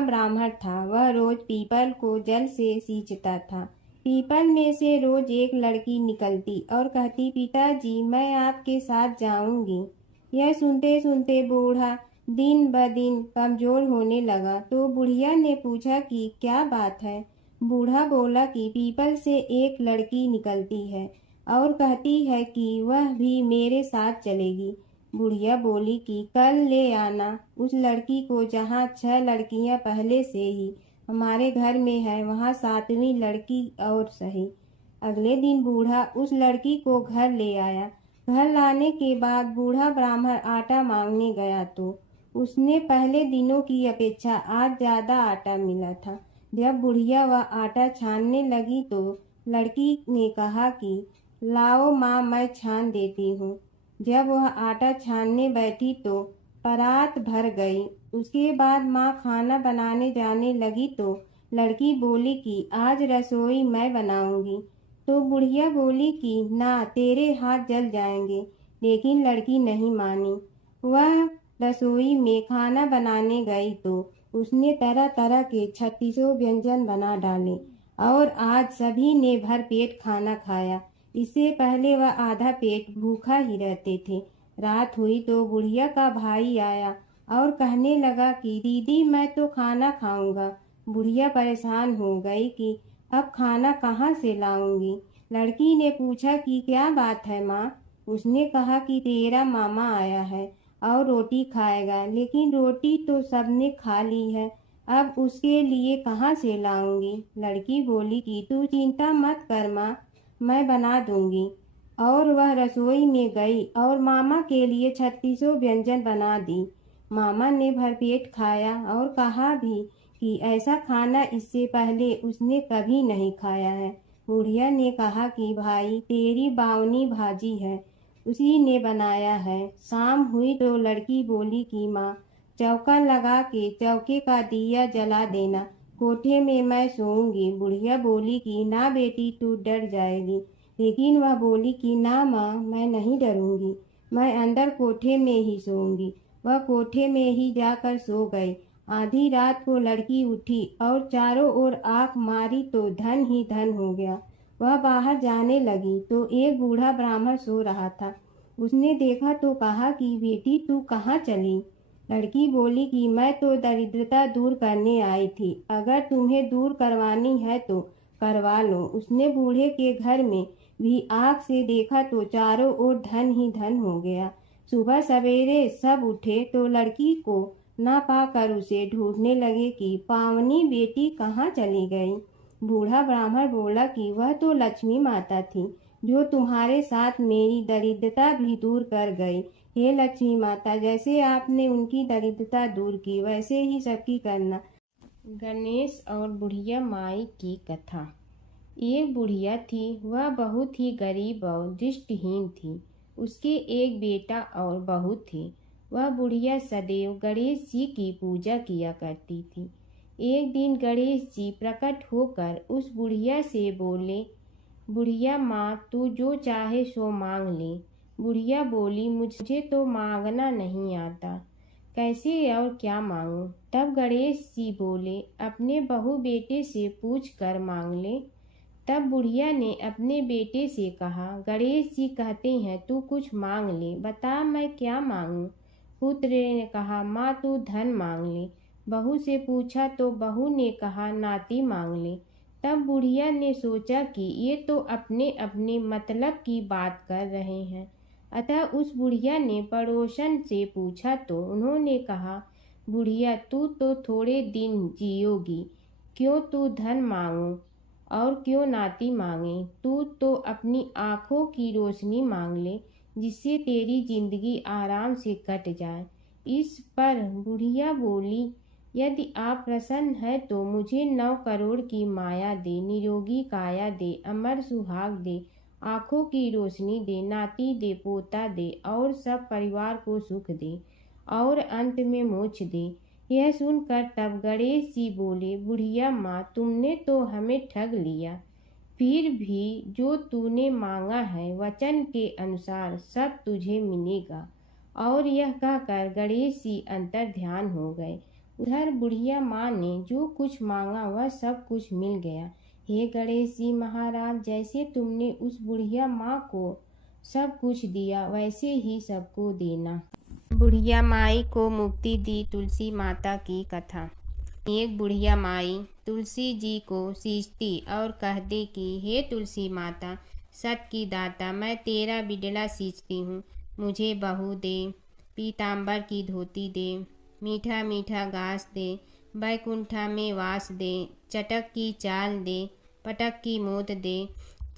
ब्राह्मण था। वह रोज पीपल को जल से सींचता था। पीपल में से रोज एक लड़की निकलती और कहती, पिताजी मैं आपके साथ जाऊंगी। यह सुनते सुनते बूढ़ा दिन ब दिन कमजोर होने लगा। तो बुढ़िया ने पूछा कि क्या बात है। बूढ़ा बोला कि पीपल से एक लड़की निकलती है और कहती है कि वह भी मेरे साथ चलेगी। बुढ़िया बोली कि कल ले आना उस लड़की को, जहाँ 6 लड़कियां पहले से ही हमारे घर में है, वहाँ 7वीं लड़की और सही। अगले दिन बूढ़ा उस लड़की को घर ले आया। घर लाने के बाद बूढ़ा ब्राह्मण आटा मांगने गया तो उसने पहले दिनों की अपेक्षा आज ज्यादा आटा मिला था। जब बुढ़िया वह आटा छानने लगी तो लड़की ने कहा कि लाओ माँ, मैं छान देती हूँ। जब वह आटा छानने बैठी तो परात भर गई। उसके बाद माँ खाना बनाने जाने लगी तो लड़की बोली कि आज रसोई मैं बनाऊंगी। तो बुढ़िया बोली कि ना, तेरे हाथ जल जाएंगे। लेकिन लड़की नहीं मानी। वह रसोई में खाना बनाने गई तो उसने तरह तरह के 36 व्यंजन बना डाले और आज सभी ने भर पेट खाना खाया। इससे पहले वह आधा पेट भूखा ही रहते थे। रात हुई तो बुढ़िया का भाई आया और कहने लगा कि दीदी मैं तो खाना खाऊंगा। बुढ़िया परेशान हो गई कि अब खाना कहाँ से लाऊंगी। लड़की ने पूछा कि क्या बात है माँ। उसने कहा कि तेरा मामा आया है और रोटी खाएगा, लेकिन रोटी तो सबने खा ली है, अब उसके लिए कहाँ से लाऊंगी। लड़की बोली कि तू चिंता मत कर माँ, मैं बना दूंगी। और वह रसोई में गई और मामा के लिए 36 व्यंजन बना दी। मामा ने भरपेट खाया और कहा भी कि ऐसा खाना इससे पहले उसने कभी नहीं खाया है। बुढ़िया ने कहा कि भाई तेरी बावनी भाजी है, उसी ने बनाया है। शाम हुई तो लड़की बोली कि माँ चौका लगा के चौके का दिया जला देना, कोठे में मैं सोऊंगी। बुढ़िया बोली कि ना बेटी, तू डर जाएगी। लेकिन वह बोली कि ना माँ, मैं नहीं डरूंगी, मैं अंदर कोठे में ही सोऊंगी। वह कोठे में ही जाकर सो गई। आधी रात को लड़की उठी और चारों ओर आंख मारी तो धन ही धन हो गया। वह बाहर जाने लगी तो एक बूढ़ा ब्राह्मण सो रहा था। उसने देखा तो कहा कि बेटी तू कहाँ चली। लड़की बोली कि मैं तो दरिद्रता दूर करने आई थी, अगर तुम्हें दूर करवानी है तो करवा लो। उसने बूढ़े के घर में भी आँख से देखा तो चारों ओर धन ही धन हो गया। सुबह सवेरे सब उठे तो लड़की को ना पाकर उसे ढूंढने लगे कि पावनी बेटी कहाँ चली गई। बूढ़ा ब्राह्मण बोला कि वह तो लक्ष्मी माता थी, जो तुम्हारे साथ मेरी दरिद्रता भी दूर कर गई। हे लक्ष्मी माता, जैसे आपने उनकी दरिद्रता दूर की, वैसे ही सबकी करना। गणेश और बुढ़िया माई की कथा। एक बुढ़िया थी, वह बहुत ही गरीब और दृष्टिहीन थी। उसके एक बेटा और बहू थे। वह बुढ़िया सदैव गणेश जी की पूजा किया करती थी। एक दिन गणेश जी प्रकट होकर उस बुढ़िया से बोले, बुढ़िया माँ, तू जो चाहे सो मांग ले। बुढ़िया बोली, मुझे तो मांगना नहीं आता, कैसे और क्या मांगूं। तब गणेश जी बोले, अपने बहू बेटे से पूछ कर मांग ले। तब बुढ़िया ने अपने बेटे से कहा, गणेश जी कहते हैं तू कुछ मांग ले, बता मैं क्या मांगूं। पुत्र ने कहा, माँ तू धन मांग ले। बहू से पूछा तो बहू ने कहा, नाती मांग ले। तब बुढ़िया ने सोचा कि ये तो अपने अपने मतलब की बात कर रहे हैं। अतः उस बुढ़िया ने पड़ोसन से पूछा तो उन्होंने कहा, बुढ़िया तू तो थोड़े दिन जियोगी, क्यों तू धन मांगो और क्यों नाती मांगे। तू तो अपनी आँखों की रोशनी मांग ले, जिससे तेरी जिंदगी आराम से कट जाए। इस पर बुढ़िया बोली, यदि आप प्रसन्न है तो मुझे 9 करोड़ की माया दे, निरोगी काया दे, अमर सुहाग दे, आँखों की रोशनी दे, नाती दे, पोता दे और सब परिवार को सुख दे और अंत में मोक्ष दे। यह सुनकर तब गणेश जी बोले, बुढ़िया माँ, तुमने तो हमें ठग लिया। फिर भी जो तूने मांगा है वचन के अनुसार सब तुझे मिलेगा। और यह कहकर गणेश जी अंतर ध्यान हो गए। उधर बुढ़िया माँ ने जो कुछ मांगा वह सब कुछ मिल गया। हे गणेश जी महाराज, जैसे तुमने उस बुढ़िया माँ को सब कुछ दिया वैसे ही सबको देना। बुढ़िया माई को मुक्ति दी तुलसी माता की कथा। एक बुढ़िया माई तुलसी जी को सींचती और कहती कि हे तुलसी माता, सत की दाता, मैं तेरा बिडला सींचती हूँ, मुझे बहू दे, पीताम्बर की धोती दे, मीठा मीठा घास दे, बैकुंठा में वास दे, चटक की चाल दे, पटक की मोत दे,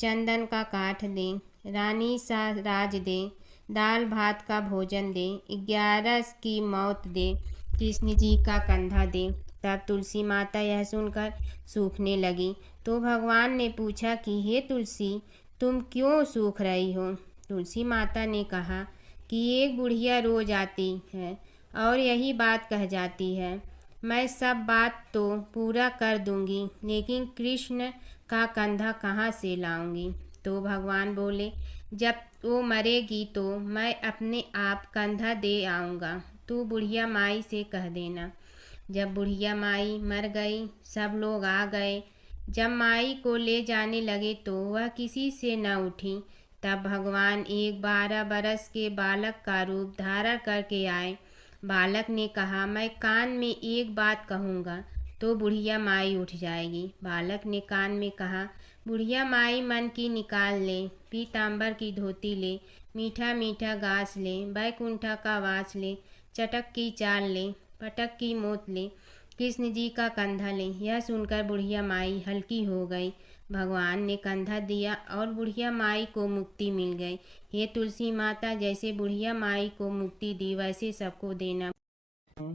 चंदन का काठ दे, रानी सा राज दे, दाल भात का भोजन दे, 11 की मौत दे, कृष्ण जी का कंधा दे। तब तुलसी माता यह सुनकर सूखने लगी। तो भगवान ने पूछा कि हे तुलसी, तुम क्यों सूख रही हो? तुलसी माता ने कहा कि एक बुढ़िया रोज आती है और यही बात कह जाती है, मैं सब बात तो पूरा कर दूंगी, लेकिन कृष्ण का कंधा कहाँ से लाऊंगी? तो भगवान बोले, जब वो मरेगी तो मैं अपने आप कंधा दे आऊँगा, तू बुढ़िया माई से कह देना। जब बुढ़िया माई मर गई, सब लोग आ गए। जब माई को ले जाने लगे तो वह किसी से न उठी। तब भगवान एक 12 बरस के बालक का रूप धारण करके आए। बालक ने कहा, मैं कान में एक बात कहूँगा तो बुढ़िया माई उठ जाएगी। बालक ने कान में कहा, बुढ़िया माई मन की निकाल ले, पीताम्बर की धोती ले, मीठा मीठा घास ले, बैकुंठा का वास ले, चटक की चाल ले, पटक की मोत ले, कृष्ण जी का कंधा ले। यह सुनकर बुढ़िया माई हल्की हो गई। भगवान ने कंधा दिया और बुढ़िया माई को मुक्ति मिल गई। हे तुलसी माता, जैसे बुढ़िया माई को मुक्ति दी वैसे सबको देना।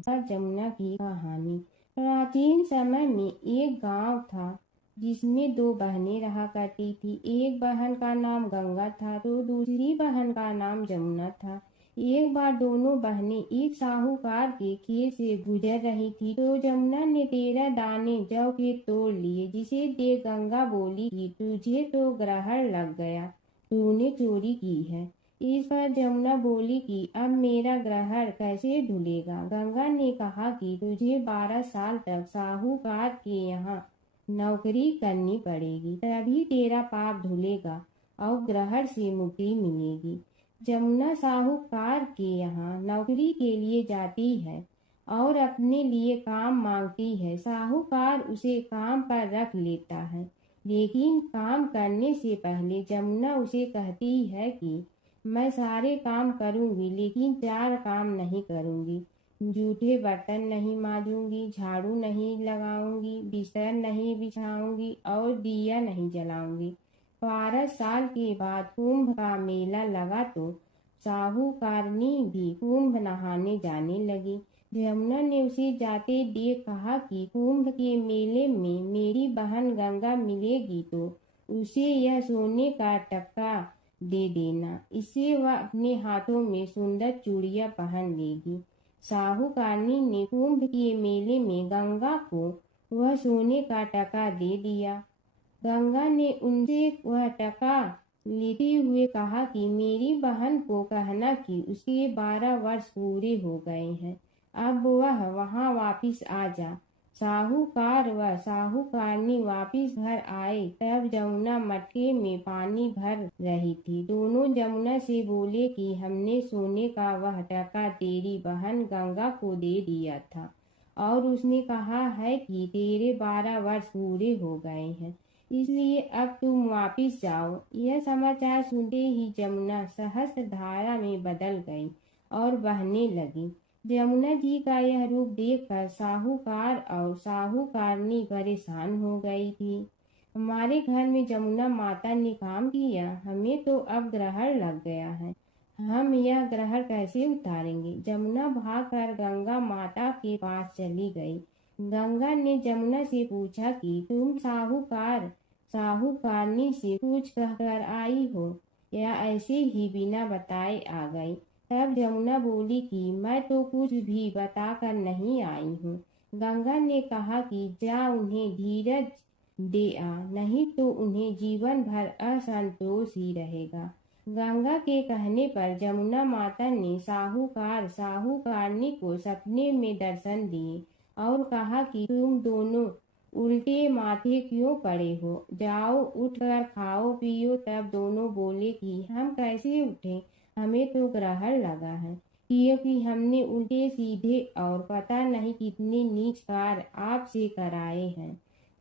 जमुना की कहानी। प्राचीन समय में एक गांव था जिसमें 2 बहनें रहा करती थी। एक बहन का नाम गंगा था तो दूसरी बहन का नाम जमुना था। एक बार दोनों बहनें एक साहूकार के खेत से गुजर रही थी तो जमुना ने 13 दाने जौ के तोड़ लिए, जिसे देख गंगा बोली कि तुझे तो ग्रहण लग गया, तूने चोरी की है। इस पर जमुना बोली कि अब मेरा ग्रहण कैसे धुलेगा। गंगा ने कहा कि तुझे 12 साल तक साहूकार के यहाँ नौकरी करनी पड़ेगी, तभी तेरा पाप धुलेगा और ग्रहण से मुक्ति मिलेगी। जमुना साहूकार के यहाँ नौकरी के लिए जाती है और अपने लिए काम मांगती है। साहूकार उसे काम पर रख लेता है, लेकिन काम करने से पहले जमुना उसे कहती है कि मैं सारे काम करूंगी लेकिन 4 काम नहीं करूंगी। जूठे बर्तन नहीं मांजूंगी, झाड़ू नहीं लगाऊंगी, बिस्तर नहीं बिछाऊंगी और दिया नहीं जलाऊंगी। 12 साल के बाद कुंभ का मेला लगा तो साहूकारनी भी कुंभ नहाने जाने लगी। जमुना ने उसे जाते देख कहा कि कुंभ के मेले में मेरी बहन गंगा मिलेगी तो उसे यह सोने का टक्का दे देना, इससे वह अपने हाथों में सुंदर चूड़ियां पहन लेगी। साहूकारनी ने कुंभ के मेले में गंगा को वह सोने का टका दे दिया। गंगा ने उनसे वह टका लेते हुए कहा कि मेरी बहन को कहना कि उसके 12 वर्ष पूरे हो गए हैं, अब वह वहां वापिस आ जा। साहूकार व साहूकारनी वापिस घर आए तब जमुना मटके में पानी भर रही थी। दोनों जमुना से बोले कि हमने सोने का वह टका तेरी बहन गंगा को दे दिया था और उसने कहा है कि तेरे 12 वर्ष पूरे हो गए हैं, इसलिए अब तुम वापिस जाओ। यह समाचार सुनते ही जमुना सहस्त्र धारा में बदल गई और बहने लगी। जमुना जी का यह रूप देखकर साहूकार और साहूकारनी परेशान हो गई थी। हमारे घर में जमुना माता ने काम किया, हमें तो अब ग्रहण लग गया है, हम यह ग्रहण कैसे उतारेंगे। जमुना भागकर गंगा माता के पास चली गई। गंगा ने जमुना से पूछा कि तुम साहूकारनी से कुछ कहकर आई हो या ऐसे ही बिना बताए आ गई। तब जमुना बोली कि मैं तो कुछ भी बताकर नहीं आई हूँ। गंगा ने कहा कि जा उन्हें धीरज दे आ, नहीं तो उन्हें जीवन भर असंतोष ही रहेगा। गंगा के कहने पर जमुना माता ने साहूकारनी को सपने में दर्शन दिए और कहा कि तुम दोनों उल्टे माथे क्यों पड़े हो, जाओ उठकर खाओ पियो। तब दोनों बोले कि हम कैसे उठें, हमें तो ग्रहण लगा है, क्योंकि हमने उल्टे सीधे और पता नहीं कितने नीच कार्य आपसे कराए हैं।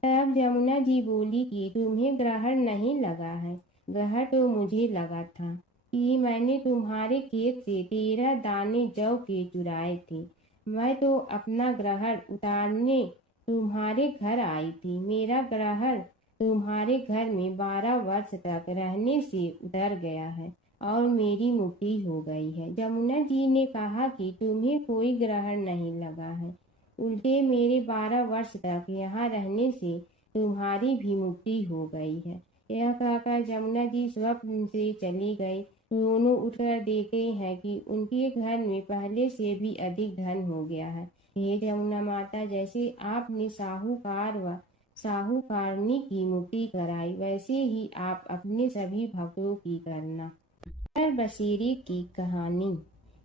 तब जमुना जी बोली कि तुम्हें ग्रहण नहीं लगा है, ग्रहण तो मुझे लगा था कि मैंने तुम्हारे खेत से 13 दाने जौ के चुराए थे। मैं तो अपना ग्रहण उतारने तुम्हारे घर आई थी। मेरा ग्रहण तुम्हारे घर में 12 वर्ष तक रहने से उतर गया है और मेरी मुक्ति हो गई है। जमुना जी ने कहा कि तुम्हें कोई ग्रहण नहीं लगा है, उल्टे मेरे 12 वर्ष तक यहाँ रहने से तुम्हारी भी मुक्ति हो गई है। यह कहकर जमुना जी स्वप्न से चली गई। दोनों उठकर देखते हैं कि उनके घर में पहले से भी अधिक धन हो गया है। हे जमुना माता, जैसे आपने साहूकार व साहूकारनी की मुक्ति कराई, वैसे ही आप अपने सभी भक्तों की करना। नगर बसेरे की कहानी।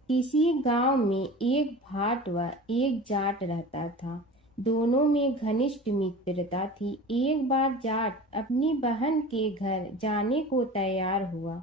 किसी गांव में एक भाट व एक जाट रहता था। दोनों में घनिष्ठ मित्रता थी। एक बार जाट अपनी बहन के घर जाने को तैयार हुआ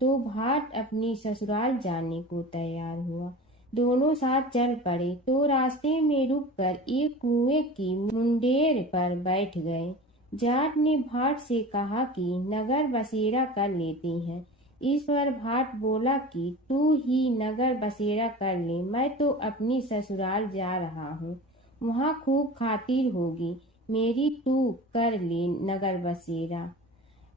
तो भाट अपनी ससुराल जाने को तैयार हुआ। दोनों साथ चल पड़े तो रास्ते में रुककर एक कुएं की मुंडेर पर बैठ गए। जाट ने भाट से कहा कि नगर बसेरा कर लेते हैं। इस पर भाट बोला कि तू ही नगर बसेरा कर ले, मैं तो अपनी ससुराल जा रहा हूँ, वहाँ खूब खातिर होगी मेरी, तू कर ले नगर बसेरा।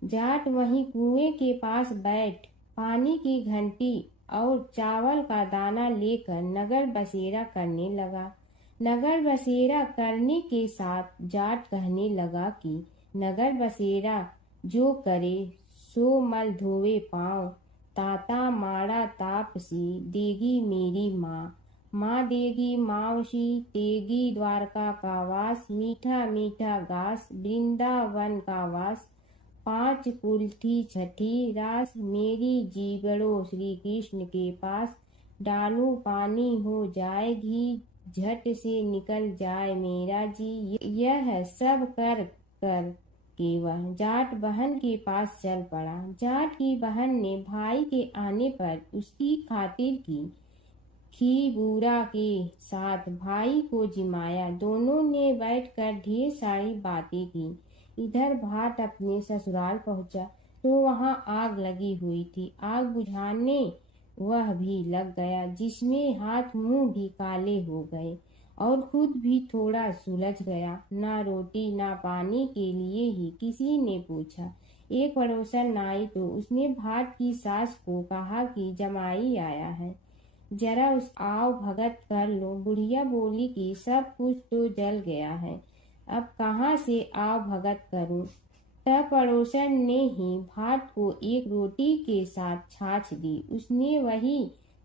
जाट वहीं कुएं के पास बैठ पानी की घंटी और चावल का दाना लेकर नगर बसेरा करने लगा। नगर बसेरा करने के साथ जाट कहने लगा कि नगर बसेरा जो करे सो मल धोवे पाँव, ताता माड़ा तापसी देगी मेरी माँ, माँ देगी मावशी तेगी द्वारका का वास, मीठा मीठा घास वृंदावन का वास, 5 कुल्थी छठी रास, मेरी जीवड़ो श्री कृष्ण के पास, डालू पानी हो जाए घी, झट से निकल जाए मेरा जी। यह सब कर कर के वह जाट बहन के पास चल पड़ा। जाट की बहन ने भाई के आने पर उसकी खातिर की। खी बूरा के साथ भाई को जिमाया। दोनों ने बैठकर ढेर सारी बातें की। इधर भाट अपने ससुराल पहुंचा तो वहां आग लगी हुई थी। आग बुझाने वह भी लग गया, जिसमें हाथ मुंह भी काले हो गए और खुद भी थोड़ा सुलझ गया। ना रोटी ना पानी के लिए ही किसी ने पूछा। एक पड़ोसन आई तो उसने भाट की सास को कहा कि जमाई आया है, जरा उस आओ भगत कर लो। बुढ़िया बोली कि सब कुछ तो जल गया है, अब कहाँ से आओ भगत करूं। तब पड़ोसन ने ही भाट को एक रोटी के साथ छाछ दी। उसने वही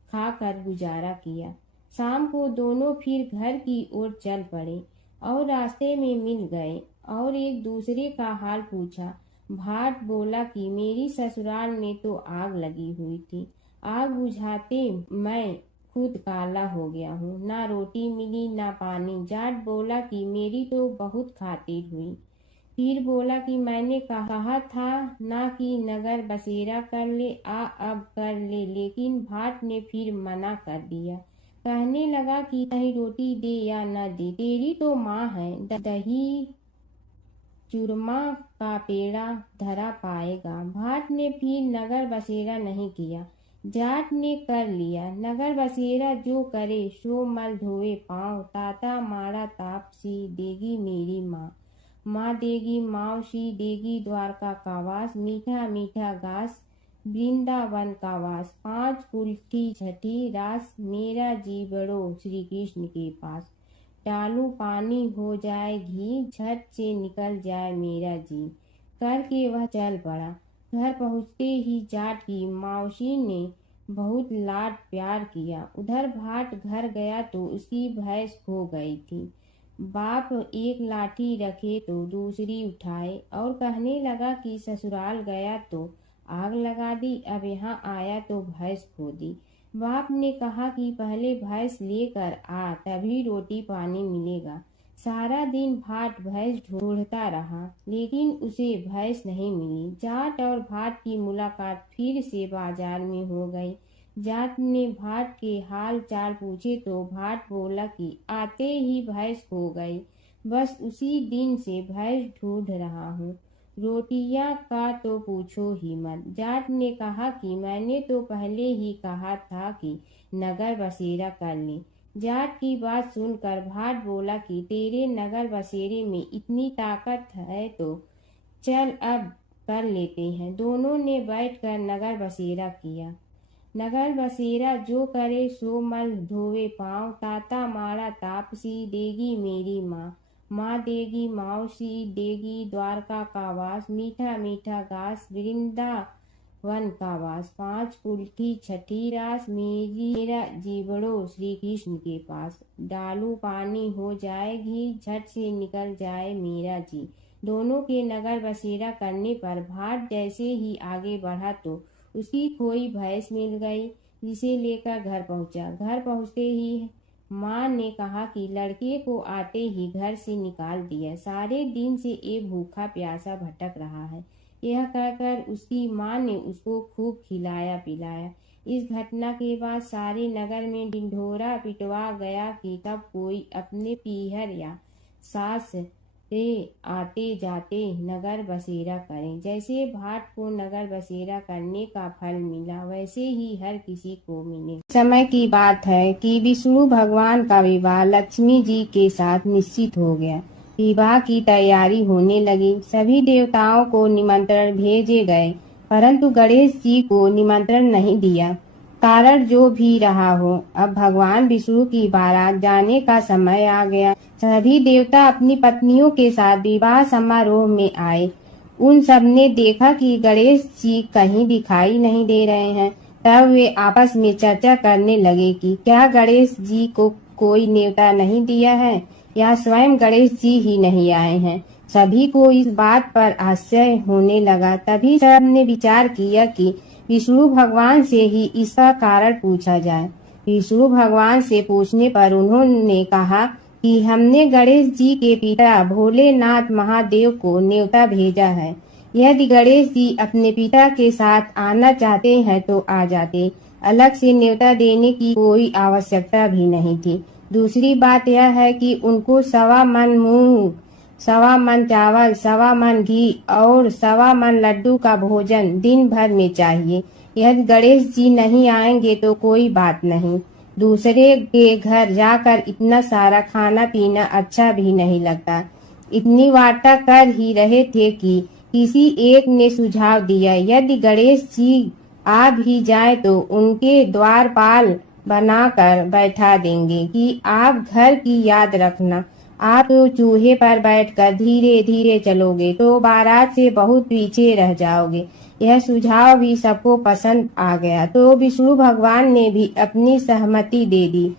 खाकर गुजारा किया। शाम को दोनों फिर घर की ओर चल पड़े और रास्ते में मिल गए और एक दूसरे का हाल पूछा। भाट बोला कि मेरी ससुराल में तो आग लगी हुई थी, आग बुझाते मैं खुद काला हो गया हूँ, ना रोटी मिली ना पानी। जाट बोला कि मेरी तो बहुत खातिर हुई। फिर बोला कि मैंने कहा था ना कि नगर बसेरा कर ले, अब कर ले, लेकिन भाट ने फिर मना कर दिया। कहने लगा कि चाहे रोटी दे या न दे, तेरी तो माँ है, दही चूरमा का पेड़ा धरा पाएगा। भाट ने फिर नगर बसेरा नहीं किया। जाट ने कर लिया। नगर बसेरा जो करे सो मल धोवे पाँव, ताता माड़ा तापसी देगी मेरी माँ, माँ देगी मावशी देगी द्वारका का वास, मीठा मीठा घास वृंदावन का वास, 5 कुल्थी छठी रास, मेरा जीवड़ो श्री कृष्ण के पास, डालू पानी हो जाए घी, झट से निकल जाए मेरा जी। करके वह चल पड़ा। घर पहुँचते ही जाट की मावशी ने बहुत लाड प्यार किया। उधर भाट घर गया तो उसकी भैंस खो गई थी। बाप एक लाठी रखे तो दूसरी उठाए और कहने लगा कि ससुराल गया तो आग लगा दी, अब यहाँ आया तो भैंस खो दी। बाप ने कहा कि पहले भैंस लेकर आ, तभी रोटी पानी मिलेगा। सारा दिन भाट भैंस ढूंढता रहा, लेकिन उसे भैंस नहीं मिली। जाट और भाट की मुलाकात फिर से बाजार में हो गई। जाट ने भाट के हाल चाल पूछे तो भाट बोला कि आते ही भैंस खो गई। बस उसी दिन से भैंस ढूंढ रहा हूँ। रोटियां का तो पूछो ही मत। जाट ने कहा कि मैंने तो पहले ही कहा था कि नगर बसेरा कर ले। जाट की बात सुनकर भाट बोला कि तेरे नगर बसेरे में इतनी ताकत है तो चल अब कर लेते हैं। दोनों ने बैठकर नगर बसेरा किया। नगर बसेरा जो करे सो मल धोवे पाँव, ताता मारा तापसी देगी मेरी माँ। माँ देगी मौसी देगी द्वारका का वास, मीठा मीठा घास वृंदावन का वास। पाँच कुल की छठी रास मेरा जीवड़ो श्री कृष्ण के पास। डालू पानी हो जाए घी, झट से निकल जाए मेरा जी। दोनों के नगर बसेरा करने पर भाट जैसे ही आगे बढ़ा तो उसकी खोई भैंस मिल गई, जिसे लेकर घर पहुंचा। घर पहुंचते ही माँ ने कहा कि लड़के को आते ही घर से निकाल दिया। सारे दिन से ये भूखा प्यासा भटक रहा है। यह कहकर उसकी माँ ने उसको खूब खिलाया पिलाया। इस घटना के बाद सारे नगर में ढिंढोरा पिटवा गया कि कब कोई अपने पीहर या सास से आते जाते नगर बसेरा करें। जैसे भाट को नगर बसेरा करने का फल मिला, वैसे ही हर किसी को मिले। समय की बात है कि विष्णु भगवान का विवाह लक्ष्मी जी के साथ निश्चित हो गया। विवाह की तैयारी होने लगी। सभी देवताओं को निमंत्रण भेजे गए, परंतु गणेश जी को निमंत्रण नहीं दिया। कारण जो भी रहा हो, अब भगवान विष्णु की बारात जाने का समय आ गया। सभी देवता अपनी पत्नियों के साथ विवाह समारोह में आए। उन सब ने देखा कि गणेश जी कहीं दिखाई नहीं दे रहे हैं। तब वे आपस में चर्चा करने लगे कि क्या गणेश जी को कोई न्योता नहीं दिया है या स्वयं गणेश जी ही नहीं आए हैं। सभी को इस बात पर आश्चर्य होने लगा। तभी सब ने विचार किया कि विष्णु भगवान से ही इसका कारण पूछा जाए। विष्णु भगवान से पूछने पर उन्होंने कहा कि हमने गणेश जी के पिता भोलेनाथ महादेव को न्योता भेजा है। यदि गणेश जी अपने पिता के साथ आना चाहते हैं तो आ जाते, अलग से न्योता देने की कोई आवश्यकता भी नहीं थी। दूसरी बात यह है कि उनको 1.25 मन मूंग, 1.25 मन चावल, 1.25 मन घी और 1.25 मन लड्डू का भोजन दिन भर में चाहिए। यदि गणेश जी नहीं आएंगे तो कोई बात नहीं, दूसरे के घर जाकर इतना सारा खाना पीना अच्छा भी नहीं लगता। इतनी वार्ता कर ही रहे थे कि किसी एक ने सुझाव दिया, यदि गणेश जी आ भी जाए तो उनके द्वारपाल बनाकर बैठा देंगे कि आप घर की याद रखना। आप तो चूहे पर बैठकर धीरे धीरे चलोगे तो बारात से बहुत पीछे रह जाओगे। यह सुझाव भी सबको पसंद आ गया तो विष्णु भगवान ने भी अपनी सहमति दे दी।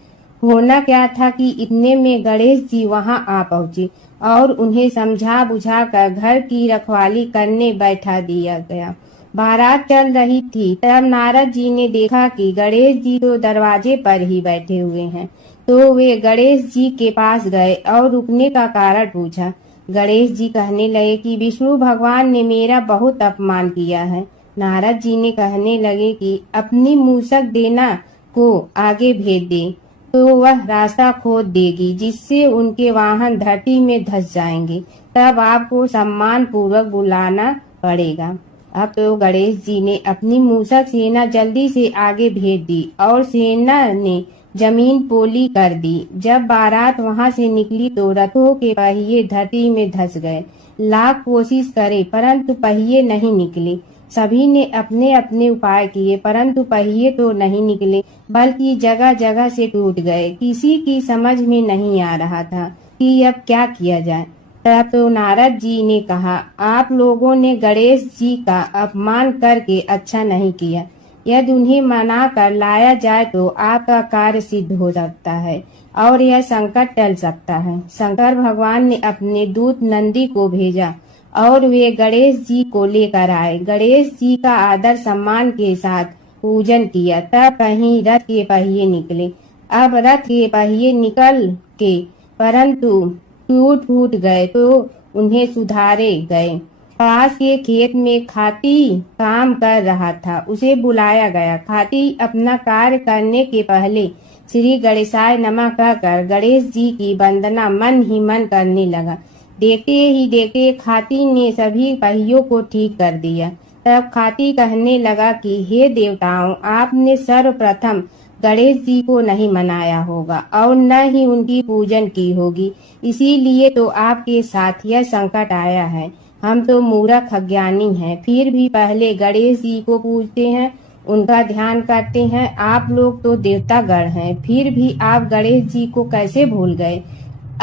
होना क्या था कि इतने में गणेश जी वहां आ पहुंचे और उन्हें समझा बुझा कर घर की रखवाली करने बैठा दिया गया। बारात चल रही थी, तब नारद जी ने देखा कि गणेश जी तो दरवाजे पर ही बैठे हुए हैं। तो वे गणेश जी के पास गए और रुकने का कारण पूछा। गणेश जी कहने लगे कि विष्णु भगवान ने मेरा बहुत अपमान किया है। नारद जी ने कहने लगे कि अपनी मूसक देना को आगे भेज दे तो वह रास्ता खोद देगी, जिससे उनके वाहन धरती में धंस जाएंगे। तब आपको सम्मान पूर्वक बुलाना पड़ेगा। अब तो गणेश जी ने अपनी मूसक सेना जल्दी से आगे भेज दी और सेना ने जमीन पोली कर दी। जब बारात वहां से निकली तो रथों के पहिए धरती में धंस गए। लाख कोशिश करे परंतु पहिए नहीं निकले। सभी ने अपने अपने उपाय किए परंतु पहिए तो नहीं निकले, बल्कि जगह जगह से टूट गए। किसी की समझ में नहीं आ रहा था कि अब क्या किया जाए। तब तो नारद जी ने कहा, आप लोगों ने गणेश जी का अपमान करके अच्छा नहीं किया। यदि उन्हें मना कर लाया जाए तो आपका कार्य सिद्ध हो सकता है और यह संकट टल सकता है। शंकर भगवान ने अपने दूत नंदी को भेजा और वे गणेश जी को लेकर आए। गणेश जी का आदर सम्मान के साथ पूजन किया। तब कहीं रथ के पहिए निकले। अब रथ के पहिए निकल के परंतु टूट फूट गए तो उन्हें सुधारे गए। पास के खेत में खाती काम कर रहा था, उसे बुलाया गया। खाती अपना कार्य करने के पहले श्री गणेशाय नमः कहकर गणेश जी की वंदना मन ही मन करने लगा। देखते ही देखते खाती ने सभी पहियों को ठीक कर दिया। तब खाती कहने लगा कि हे देवताओं, आपने सर्वप्रथम गणेश जी को नहीं मनाया होगा और न ही उनकी पूजन की होगी, इसीलिए तो आपके साथ यह संकट आया है। हम तो मूर्ख अज्ञानी हैं, फिर भी पहले गणेश जी को पूजते हैं, उनका ध्यान करते हैं। आप लोग तो देवतागण हैं, फिर भी आप गणेश जी को कैसे भूल गए?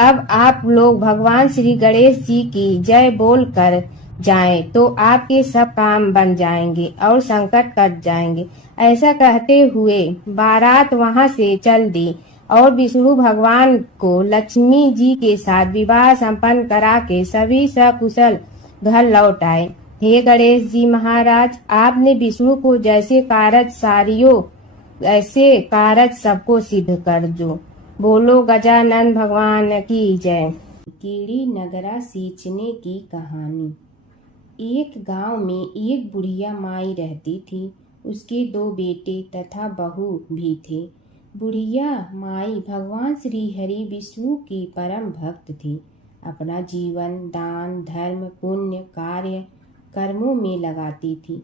अब आप लोग भगवान श्री गणेश जी की जय बोल कर जाएं तो आपके सब काम बन जाएंगे और संकट कट जाएंगे। ऐसा कहते हुए बारात वहां से चल दी और विष्णु भगवान को लक्ष्मी जी के साथ विवाह संपन्न करा के सभी सकुशल घर लौट आए। हे गणेश जी महाराज, आपने विष्णु को जैसे कारज सारियो ऐसे कारज सबको सिद्ध कर दो। बोलो गजानन भगवान की जय। कीड़ी नगरा सींचने की कहानी। एक गांव में एक बुढ़िया माई रहती थी। उसके 2 बेटे तथा बहू भी थे। बुढ़िया माई भगवान श्री हरि विष्णु की परम भक्त थी। अपना जीवन दान धर्म पुण्य कार्य कर्मों में लगाती थी,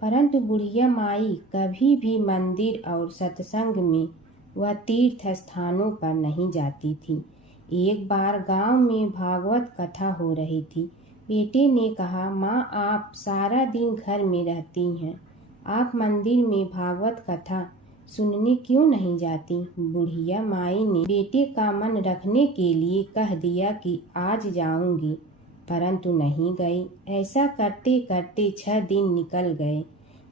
परंतु बुढ़िया माई कभी भी मंदिर और सत्संग में वह तीर्थ स्थानों पर नहीं जाती थी। एक बार गांव में भागवत कथा हो रही थी। बेटे ने कहा, माँ, आप सारा दिन घर में रहती हैं, आप मंदिर में भागवत कथा सुनने क्यों नहीं जाती? बुढ़िया माई ने बेटे का मन रखने के लिए कह दिया कि आज जाऊंगी, परंतु नहीं गई। ऐसा करते करते 6 दिन निकल गए।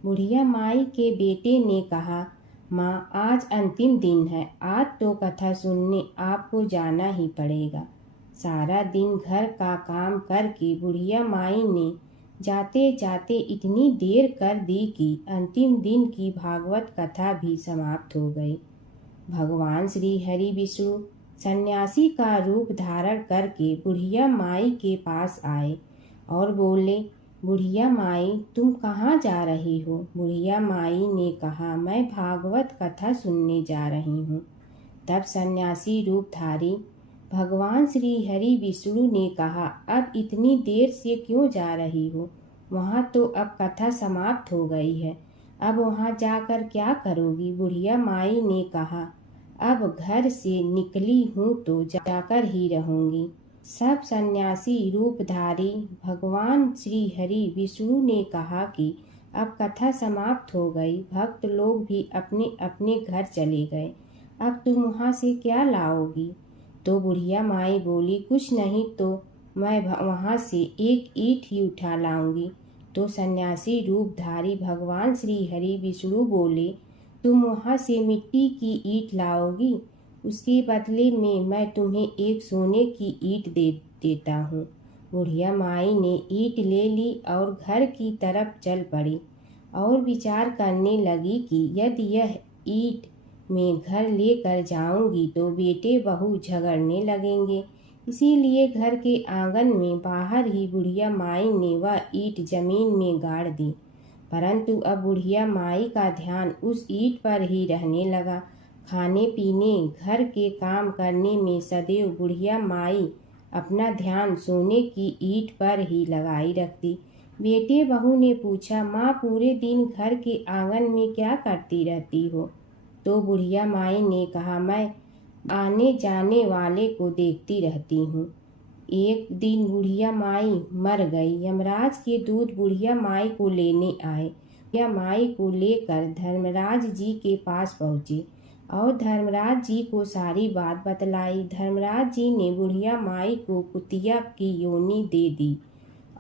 बुढ़िया माई के बेटे ने कहा, माँ, आज अंतिम दिन है, आज तो कथा सुनने आपको जाना ही पड़ेगा। सारा दिन घर का काम करके बुढ़िया माई ने जाते जाते इतनी देर कर दी कि अंतिम दिन की भागवत कथा भी समाप्त हो गई। भगवान श्री हरि विष्णु सन्यासी का रूप धारण करके बुढ़िया माई के पास आए और बोले, बुढ़िया माई, तुम कहाँ जा रही हो? बुढ़िया माई ने कहा, मैं भागवत कथा सुनने जा रही हूँ। तब सन्यासी रूपधारी भगवान श्री हरि विष्णु ने कहा, अब इतनी देर से क्यों जा रही हो? वहाँ तो अब कथा समाप्त हो गई है, अब वहाँ जाकर क्या करोगी? बुढ़िया माई ने कहा, अब घर से निकली हूँ तो जाकर ही रहूंगी। सब सन्यासी रूपधारी भगवान श्री हरि विष्णु ने कहा कि अब कथा समाप्त हो गई, भक्त लोग भी अपने अपने घर चले गए, अब तुम वहाँ से क्या लाओगी? तो बुढ़िया माई बोली, कुछ नहीं तो मैं वहाँ से एक ईंट ही उठा लाऊंगी। तो सन्यासी रूपधारी भगवान श्री हरि विष्णु बोले, तुम वहाँ से मिट्टी की ईंट लाओगी, उसके बदले में मैं तुम्हें एक सोने की ईंट दे देता हूँ। बुढ़िया माई ने ईंट ले ली और घर की तरफ चल पड़ी और विचार करने लगी कि यदि यह ईंट मैं घर लेकर जाऊंगी तो बेटे बहू झगड़ने लगेंगे, इसीलिए घर के आंगन में बाहर ही बुढ़िया माई ने वह ईंट जमीन में गाड़ दी। परंतु अब बुढ़िया माई का ध्यान उस ईंट पर ही रहने लगा। खाने पीने घर के काम करने में सदैव बुढ़िया माई अपना ध्यान सोने की ईंट पर ही लगाई रखती। बेटे बहू ने पूछा, माँ, पूरे दिन घर के आंगन में क्या करती रहती हो? तो बुढ़िया माई ने कहा, मैं आने जाने वाले को देखती रहती हूँ। एक दिन बुढ़िया माई मर गई। यमराज के दूत बुढ़िया माई को लेने आए। बुढ़िया माई को लेकर धर्मराज जी के पास पहुँचे और धर्मराज जी को सारी बात बतलाई। धर्मराज जी ने बुढ़िया माई को कुतिया की योनि दे दी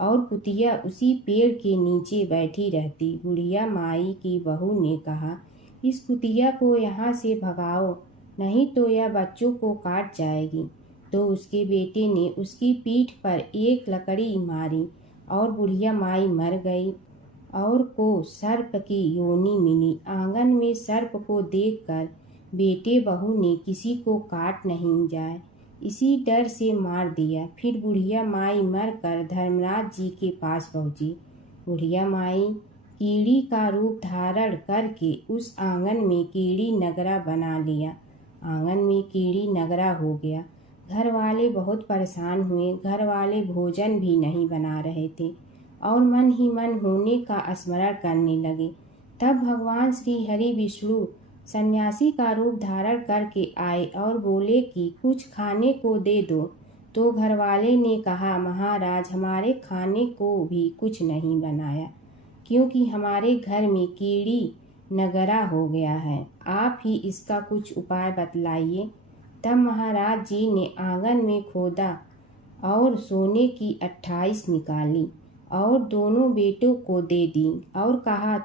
और कुतिया उसी पेड़ के नीचे बैठी रहती। बुढ़िया माई की बहू ने कहा, इस कुतिया को यहाँ से भगाओ, नहीं तो यह बच्चों को काट जाएगी। तो उसके बेटे ने उसकी पीठ पर एक लकड़ी मारी और बुढ़िया माई मर गई। और को सर्प की योनि मिली। आंगन में सर्प को देखकर बेटे बहू ने किसी को काट नहीं जाए इसी डर से मार दिया। फिर बुढ़िया माई मर कर धर्मराज जी के पास पहुंची। बुढ़िया माई कीड़ी का रूप धारण करके उस आंगन में कीड़ी नगरा बना लिया। आंगन में कीड़ी नगरा हो गया। घर वाले बहुत परेशान हुए। घर वाले भोजन भी नहीं बना रहे थे और मन ही मन होने का स्मरण करने लगे। तब भगवान श्री हरि विष्णु सन्यासी का रूप धारण करके आए और बोले कि कुछ खाने को दे दो। तो घरवाले ने कहा, महाराज, हमारे खाने को भी कुछ नहीं बनाया क्योंकि हमारे घर में कीड़ी नगरा हो गया है। आप ही इसका कुछ उपाय बतलाइए। तब महाराज जी ने आंगन में खोदा और सोने की 28 निकाली और दोनों बेटों को दे दी और कहा,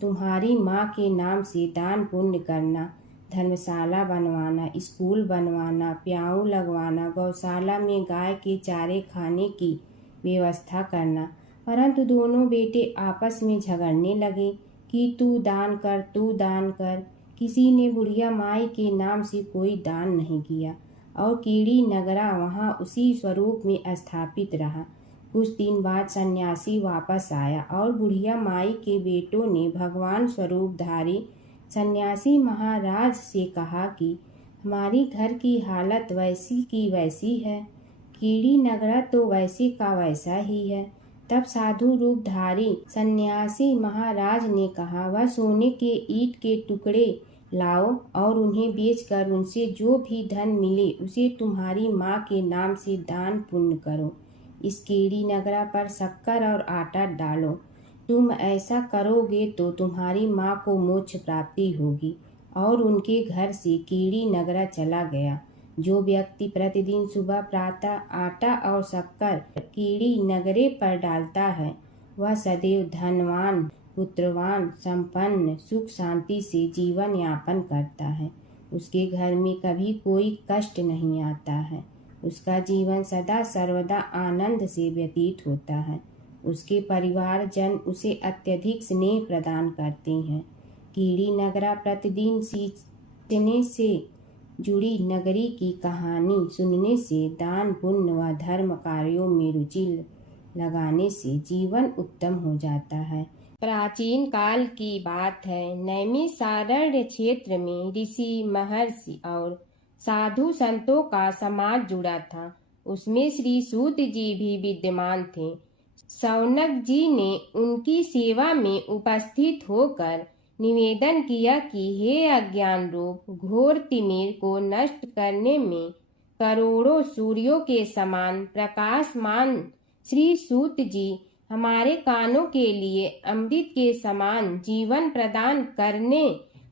तुम्हारी माँ के नाम से दान पुण्य करना, धर्मशाला बनवाना, स्कूल बनवाना, प्याऊ लगवाना, गौशाला में गाय के चारे खाने की व्यवस्था करना। परंतु दोनों बेटे आपस में झगड़ने लगे कि तू दान कर, तू दान कर। किसी ने बुढ़िया माई के नाम से कोई दान नहीं किया और कीड़ी नगरा वहाँ उसी स्वरूप में स्थापित रहा। कुछ दिन बाद सन्यासी वापस आया और बुढ़िया माई के बेटों ने भगवान स्वरूपधारी सन्यासी महाराज से कहा कि हमारी घर की हालत वैसी की वैसी है, कीड़ी नगरा तो वैसे का वैसा ही है। तब साधु रूपधारी सन्यासी महाराज ने कहा, वह सोने के ईंट के टुकड़े लाओ और उन्हें बेचकर उनसे जो भी धन मिले उसे तुम्हारी माँ के नाम से दान पुण्य करो। इस कीड़ी नगरा पर शक्कर और आटा डालो। तुम ऐसा करोगे तो तुम्हारी माँ को मोक्ष प्राप्ति होगी। और उनके घर से कीड़ी नगरा चला गया। जो व्यक्ति प्रतिदिन सुबह प्रातः आटा और शक्कर कीड़ी नगरे पर डालता है वह सदैव धनवान, पुत्रवान, संपन्न, सुख शांति से जीवन यापन करता है। उसके घर में कभी कोई कष्ट नहीं आता है। उसका जीवन सदा सर्वदा आनंद से व्यतीत होता है। उसके परिवार जन उसे अत्यधिक स्नेह प्रदान करते हैं। कीड़ी नगरा प्रतिदिन सींचने से जुड़ी नगरी की कहानी सुनने से, दान पुण्य व धर्म कार्यों में रुचि लगाने से जीवन उत्तम हो जाता है। प्राचीन काल की बात है। नैमिषारण्य क्षेत्र में ऋषि, महर्षि और साधु संतों का समाज जुड़ा था। उसमें श्री सूत जी भी विद्यमान थे। शौनक जी ने उनकी सेवा में उपस्थित होकर निवेदन किया कि हे अज्ञान रूप घोर तिमिर को नष्ट करने में करोड़ों सूर्यों के समान प्रकाशमान श्री सूत जी, हमारे कानों के लिए अमृत के समान जीवन प्रदान करने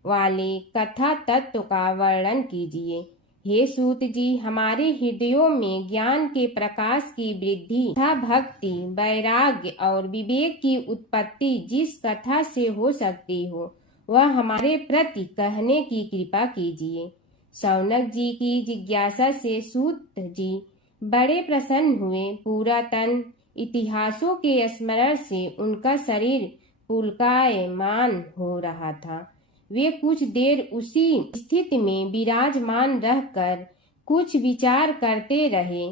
वाले कथा तत्व का वर्णन कीजिए। हे सूत जी, हमारे हृदयों में ज्ञान के प्रकाश की वृद्धि तथा भक्ति, वैराग्य और विवेक की उत्पत्ति जिस कथा से हो सकती हो वह हमारे प्रति कहने की कृपा कीजिए। शौनक जी की जिज्ञासा से सूत जी बड़े प्रसन्न हुए। पुरातन इतिहासों के स्मरण से उनका शरीर पुलकायमान हो रहा था। वे कुछ देर उसी स्थिति में विराजमान रहकर कुछ विचार करते रहे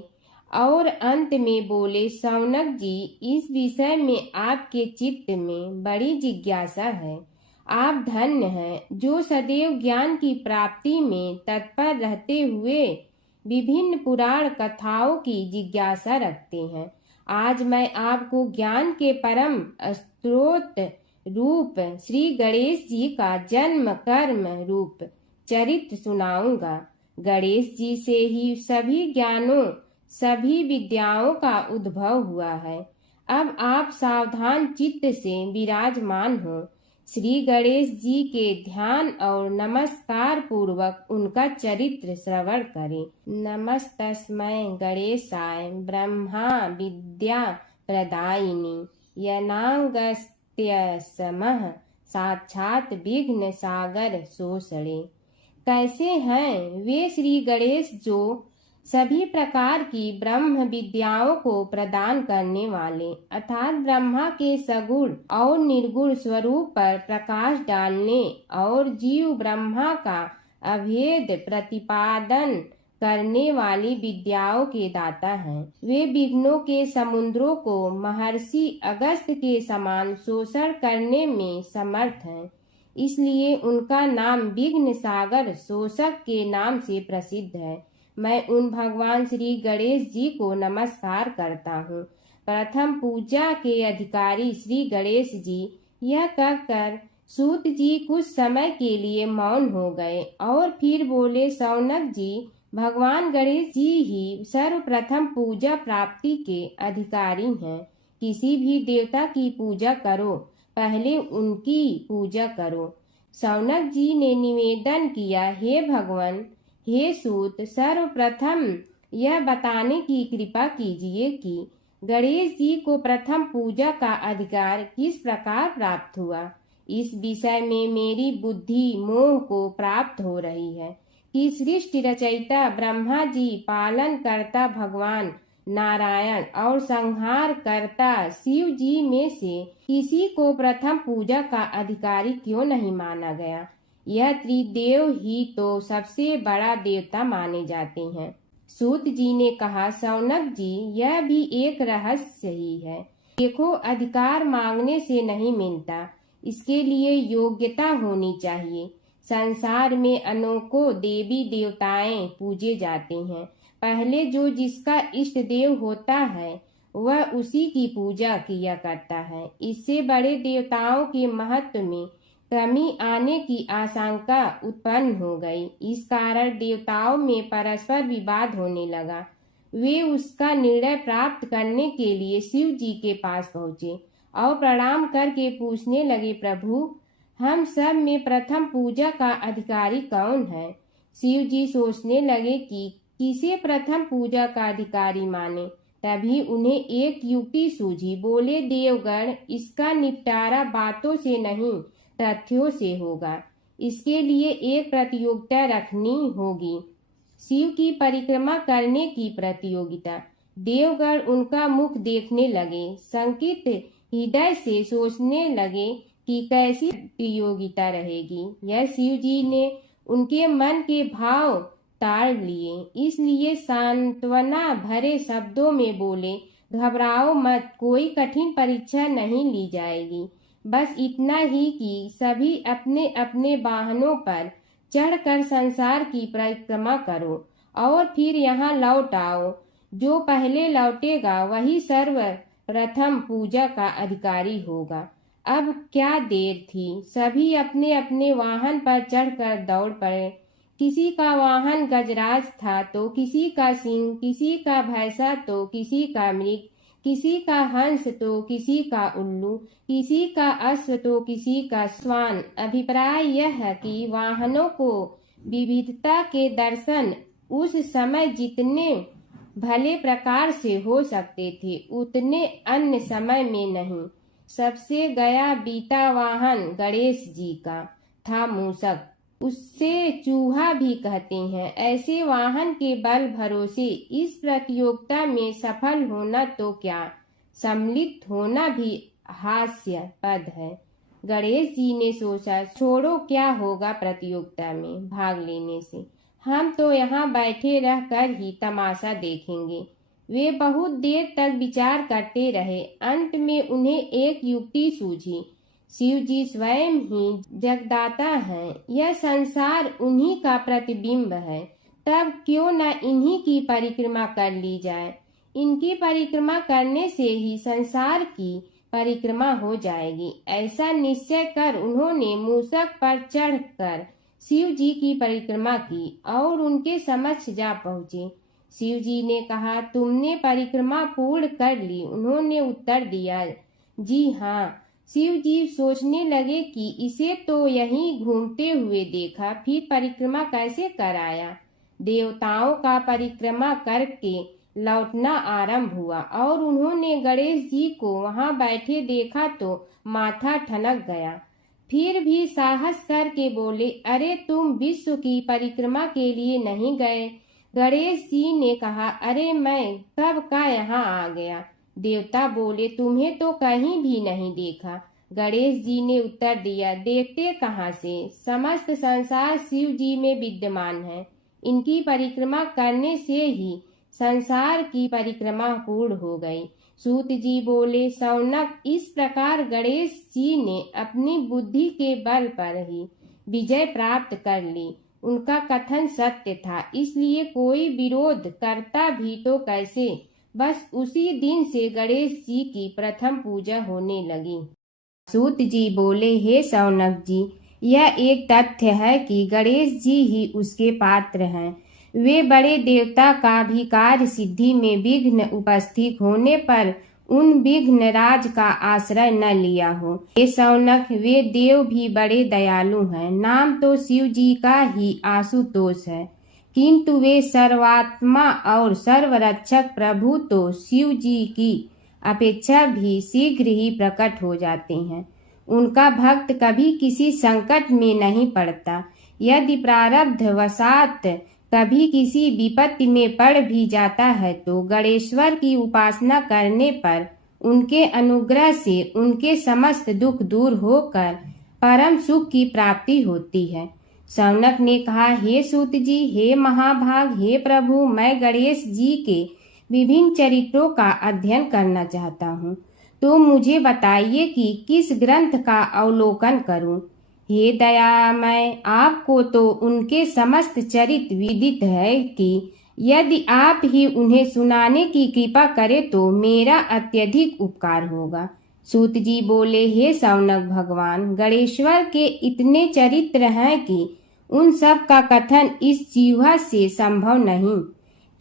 और अंत में बोले, शौनक जी, इस विषय में आपके चित्त में बड़ी जिज्ञासा है। आप धन्य हैं जो सदैव ज्ञान की प्राप्ति में तत्पर रहते हुए विभिन्न पुराण कथाओं की जिज्ञासा रखते हैं। आज मैं आपको ज्ञान के परम स्रोत रूप श्री गणेश जी का जन्म कर्म रूप चरित्र सुनाऊंगा। गणेश जी से ही सभी ज्ञानों, सभी विद्याओं का उद्भव हुआ है। अब आप सावधान चित्त से विराजमान हो। श्री गणेश जी के ध्यान और नमस्कार पूर्वक उनका चरित्र श्रवण करें। नमस्तस्मै गणेशाय ब्रह्मा विद्या प्रदायिनी यनागस्त्यसमः साक्षात विघ्न सागर सोषणे। कैसे हैं वे श्री गणेश जो सभी प्रकार की ब्रह्म विद्याओं को प्रदान करने वाले अर्थात ब्रह्मा के सगुण और निर्गुण स्वरूप पर प्रकाश डालने और जीव ब्रह्मा का अभेद प्रतिपादन करने वाली विद्याओं के दाता हैं। वे विघ्नों के समुद्रों को महर्षि अगस्त्य के समान शोषण करने में समर्थ हैं, इसलिए उनका नाम विघ्न सागर शोषक के नाम से प्रसिद्ध है। मैं उन भगवान श्री गणेश जी को नमस्कार करता हूँ। प्रथम पूजा के अधिकारी श्री गणेश जी। यह कहकर सूत जी कुछ समय के लिए मौन हो गए और फिर बोले, शौनक जी, भगवान गणेश जी ही सर्वप्रथम पूजा प्राप्ति के अधिकारी हैं। किसी भी देवता की पूजा करो, पहले उनकी पूजा करो। शौनक जी ने निवेदन किया, हे भगवान, हे सूत, सर्वप्रथम यह बताने की कृपा कीजिए कि गणेश जी को प्रथम पूजा का अधिकार किस प्रकार प्राप्त हुआ। इस विषय में मेरी बुद्धि मोह को प्राप्त हो रही है कि सृष्टि रचयिता ब्रह्मा जी, पालन करता भगवान नारायण और संहार करता शिव जी में से किसी को प्रथम पूजा का अधिकारी क्यों नहीं माना गया। यह त्रिदेव ही तो सबसे बड़ा देवता माने जाते हैं। सूत जी ने कहा, शौनक जी, यह भी एक रहस्य ही है। देखो, अधिकार मांगने से नहीं मिलता, इसके लिए योग्यता होनी चाहिए। संसार में अनेकों देवी देवताएं पूजे जाते हैं। पहले जो जिसका इष्ट देव होता है वह उसी की पूजा किया करता है। इससे बड़े देवताओं के महत्व में कमी आने की आशंका उत्पन्न हो गई। इस कारण देवताओं में परस्पर विवाद होने लगा। वे उसका निर्णय प्राप्त करने के लिए शिव जी के पास पहुँचे और प्रणाम करके पूछने लगे, प्रभु, हम सब में प्रथम पूजा का अधिकारी कौन है। शिव जी सोचने लगे कि किसे प्रथम पूजा का अधिकारी माने। तभी उन्हें एक युक्ति सूझी। बोले, देवगण, इसका निपटारा बातों से नहीं तथ्यों से होगा। इसके लिए एक प्रतियोगिता रखनी होगी, शिव की परिक्रमा करने की प्रतियोगिता। देवगण उनका मुख देखने लगे, शंकित हृदय से सोचने लगे कि कैसी प्रतियोगिता रहेगी। यह शिव जी ने उनके मन के भाव ताड़ लिए, इसलिए सांत्वना भरे शब्दों में बोले, घबराओ मत, कोई कठिन परीक्षा नहीं ली जाएगी। बस इतना ही कि सभी अपने अपने वाहनों पर चढ़कर संसार की परिक्रमा करो और फिर यहाँ लौट आओ। जो पहले लौटेगा वही सर्वप्रथम पूजा का अधिकारी होगा। अब क्या देर थी, सभी अपने अपने वाहन पर चढ़कर दौड़ पड़े। किसी का वाहन गजराज था तो किसी का सिंह, किसी का भैंसा तो किसी का मृग, किसी का हंस तो किसी का उल्लू, किसी का अश्व तो किसी का श्वान। अभिप्राय यह है कि वाहनों को विविधता के दर्शन उस समय जितने भले प्रकार से हो सकते थे उतने अन्य समय में नहीं। सबसे गया बीता वाहन गणेश जी का था मूषक, उससे चूहा भी कहते हैं। ऐसे वाहन के बल भरोसे इस प्रतियोगिता में सफल होना तो क्या, सम्मिलित होना भी हास्यास्पद है। गणेश जी ने सोचा, छोड़ो, क्या होगा प्रतियोगिता में भाग लेने से, हम तो यहाँ बैठे रह कर ही तमाशा देखेंगे। वे बहुत देर तक विचार करते रहे। अंत में उन्हें एक युक्ति सूझी। शिव जी स्वयं ही जगदाता हैं, यह संसार उन्हीं का प्रतिबिंब है, तब क्यों न इन्हीं की परिक्रमा कर ली जाए। इनकी परिक्रमा करने से ही संसार की परिक्रमा हो जाएगी। ऐसा निश्चय कर उन्होंने मूषक पर चढ़कर शिव जी की परिक्रमा की और उनके समक्ष जा पहुँचे। शिव जी ने कहा, तुमने परिक्रमा पूर्ण कर ली। उन्होंने उत्तर दिया, जी हाँ। शिव जी सोचने लगे कि इसे तो यहीं घूमते हुए देखा, फिर परिक्रमा कैसे कराया। देवताओं का परिक्रमा करके लौटना आरंभ हुआ और उन्होंने गणेश जी को वहां बैठे देखा तो माथा ठनक गया। फिर भी साहस करके बोले, अरे तुम विश्व की परिक्रमा के लिए नहीं गए, गणेश जी ने कहा, अरे मैं कब का यहाँ आ गया। देवता बोले, तुम्हें तो कहीं भी नहीं देखा। गणेश जी ने उत्तर दिया, देखते कहाँ से, समस्त संसार शिव जी में विद्यमान है। इनकी परिक्रमा करने से ही संसार की परिक्रमा पूर्ण हो गई। सूत जी बोले, शौनक, इस प्रकार गणेश जी ने अपनी बुद्धि के बल पर ही विजय प्राप्त कर ली। उनका कथन सत्य था, इसलिए कोई विरोध करता भी तो कैसे। बस उसी दिन से गणेश जी की प्रथम पूजा होने लगी। सूत जी बोले, हे शौनक जी, यह एक तथ्य है कि गणेश जी ही उसके पात्र हैं। वे बड़े देवता का भी कार्य सिद्धि में विघ्न उपस्थित होने पर उन विघ्न राज का आश्रय न लिया हो। हे शौनक, वे देव भी बड़े दयालु हैं। नाम तो शिव जी का ही आशुतोष है, किंतु वे सर्वात्मा और सर्वरक्षक प्रभु तो शिव जी की अपेक्षा भी शीघ्र ही प्रकट हो जाते हैं। उनका भक्त कभी किसी संकट में नहीं पड़ता। यदि प्रारब्ध वशात कभी किसी विपत्ति में पड़ भी जाता है तो गणेश्वर की उपासना करने पर उनके अनुग्रह से उनके समस्त दुख दूर होकर परम सुख की प्राप्ति होती है। शौनक ने कहा, हे सूत जी, हे महाभाग, हे प्रभु, मैं गणेश जी के विभिन्न चरित्रों का अध्ययन करना चाहता हूँ, तो मुझे बताइए कि किस ग्रंथ का अवलोकन करूँ। हे दयामय, आपको तो उनके समस्त चरित्र विदित है कि यदि आप ही उन्हें सुनाने की कृपा करें तो मेरा अत्यधिक उपकार होगा। सूत जी बोले, हे शौनक भगवान, गणेश्वर के इतने चरित्र हैं कि उन सब का कथन इस जीवा से संभव नहीं,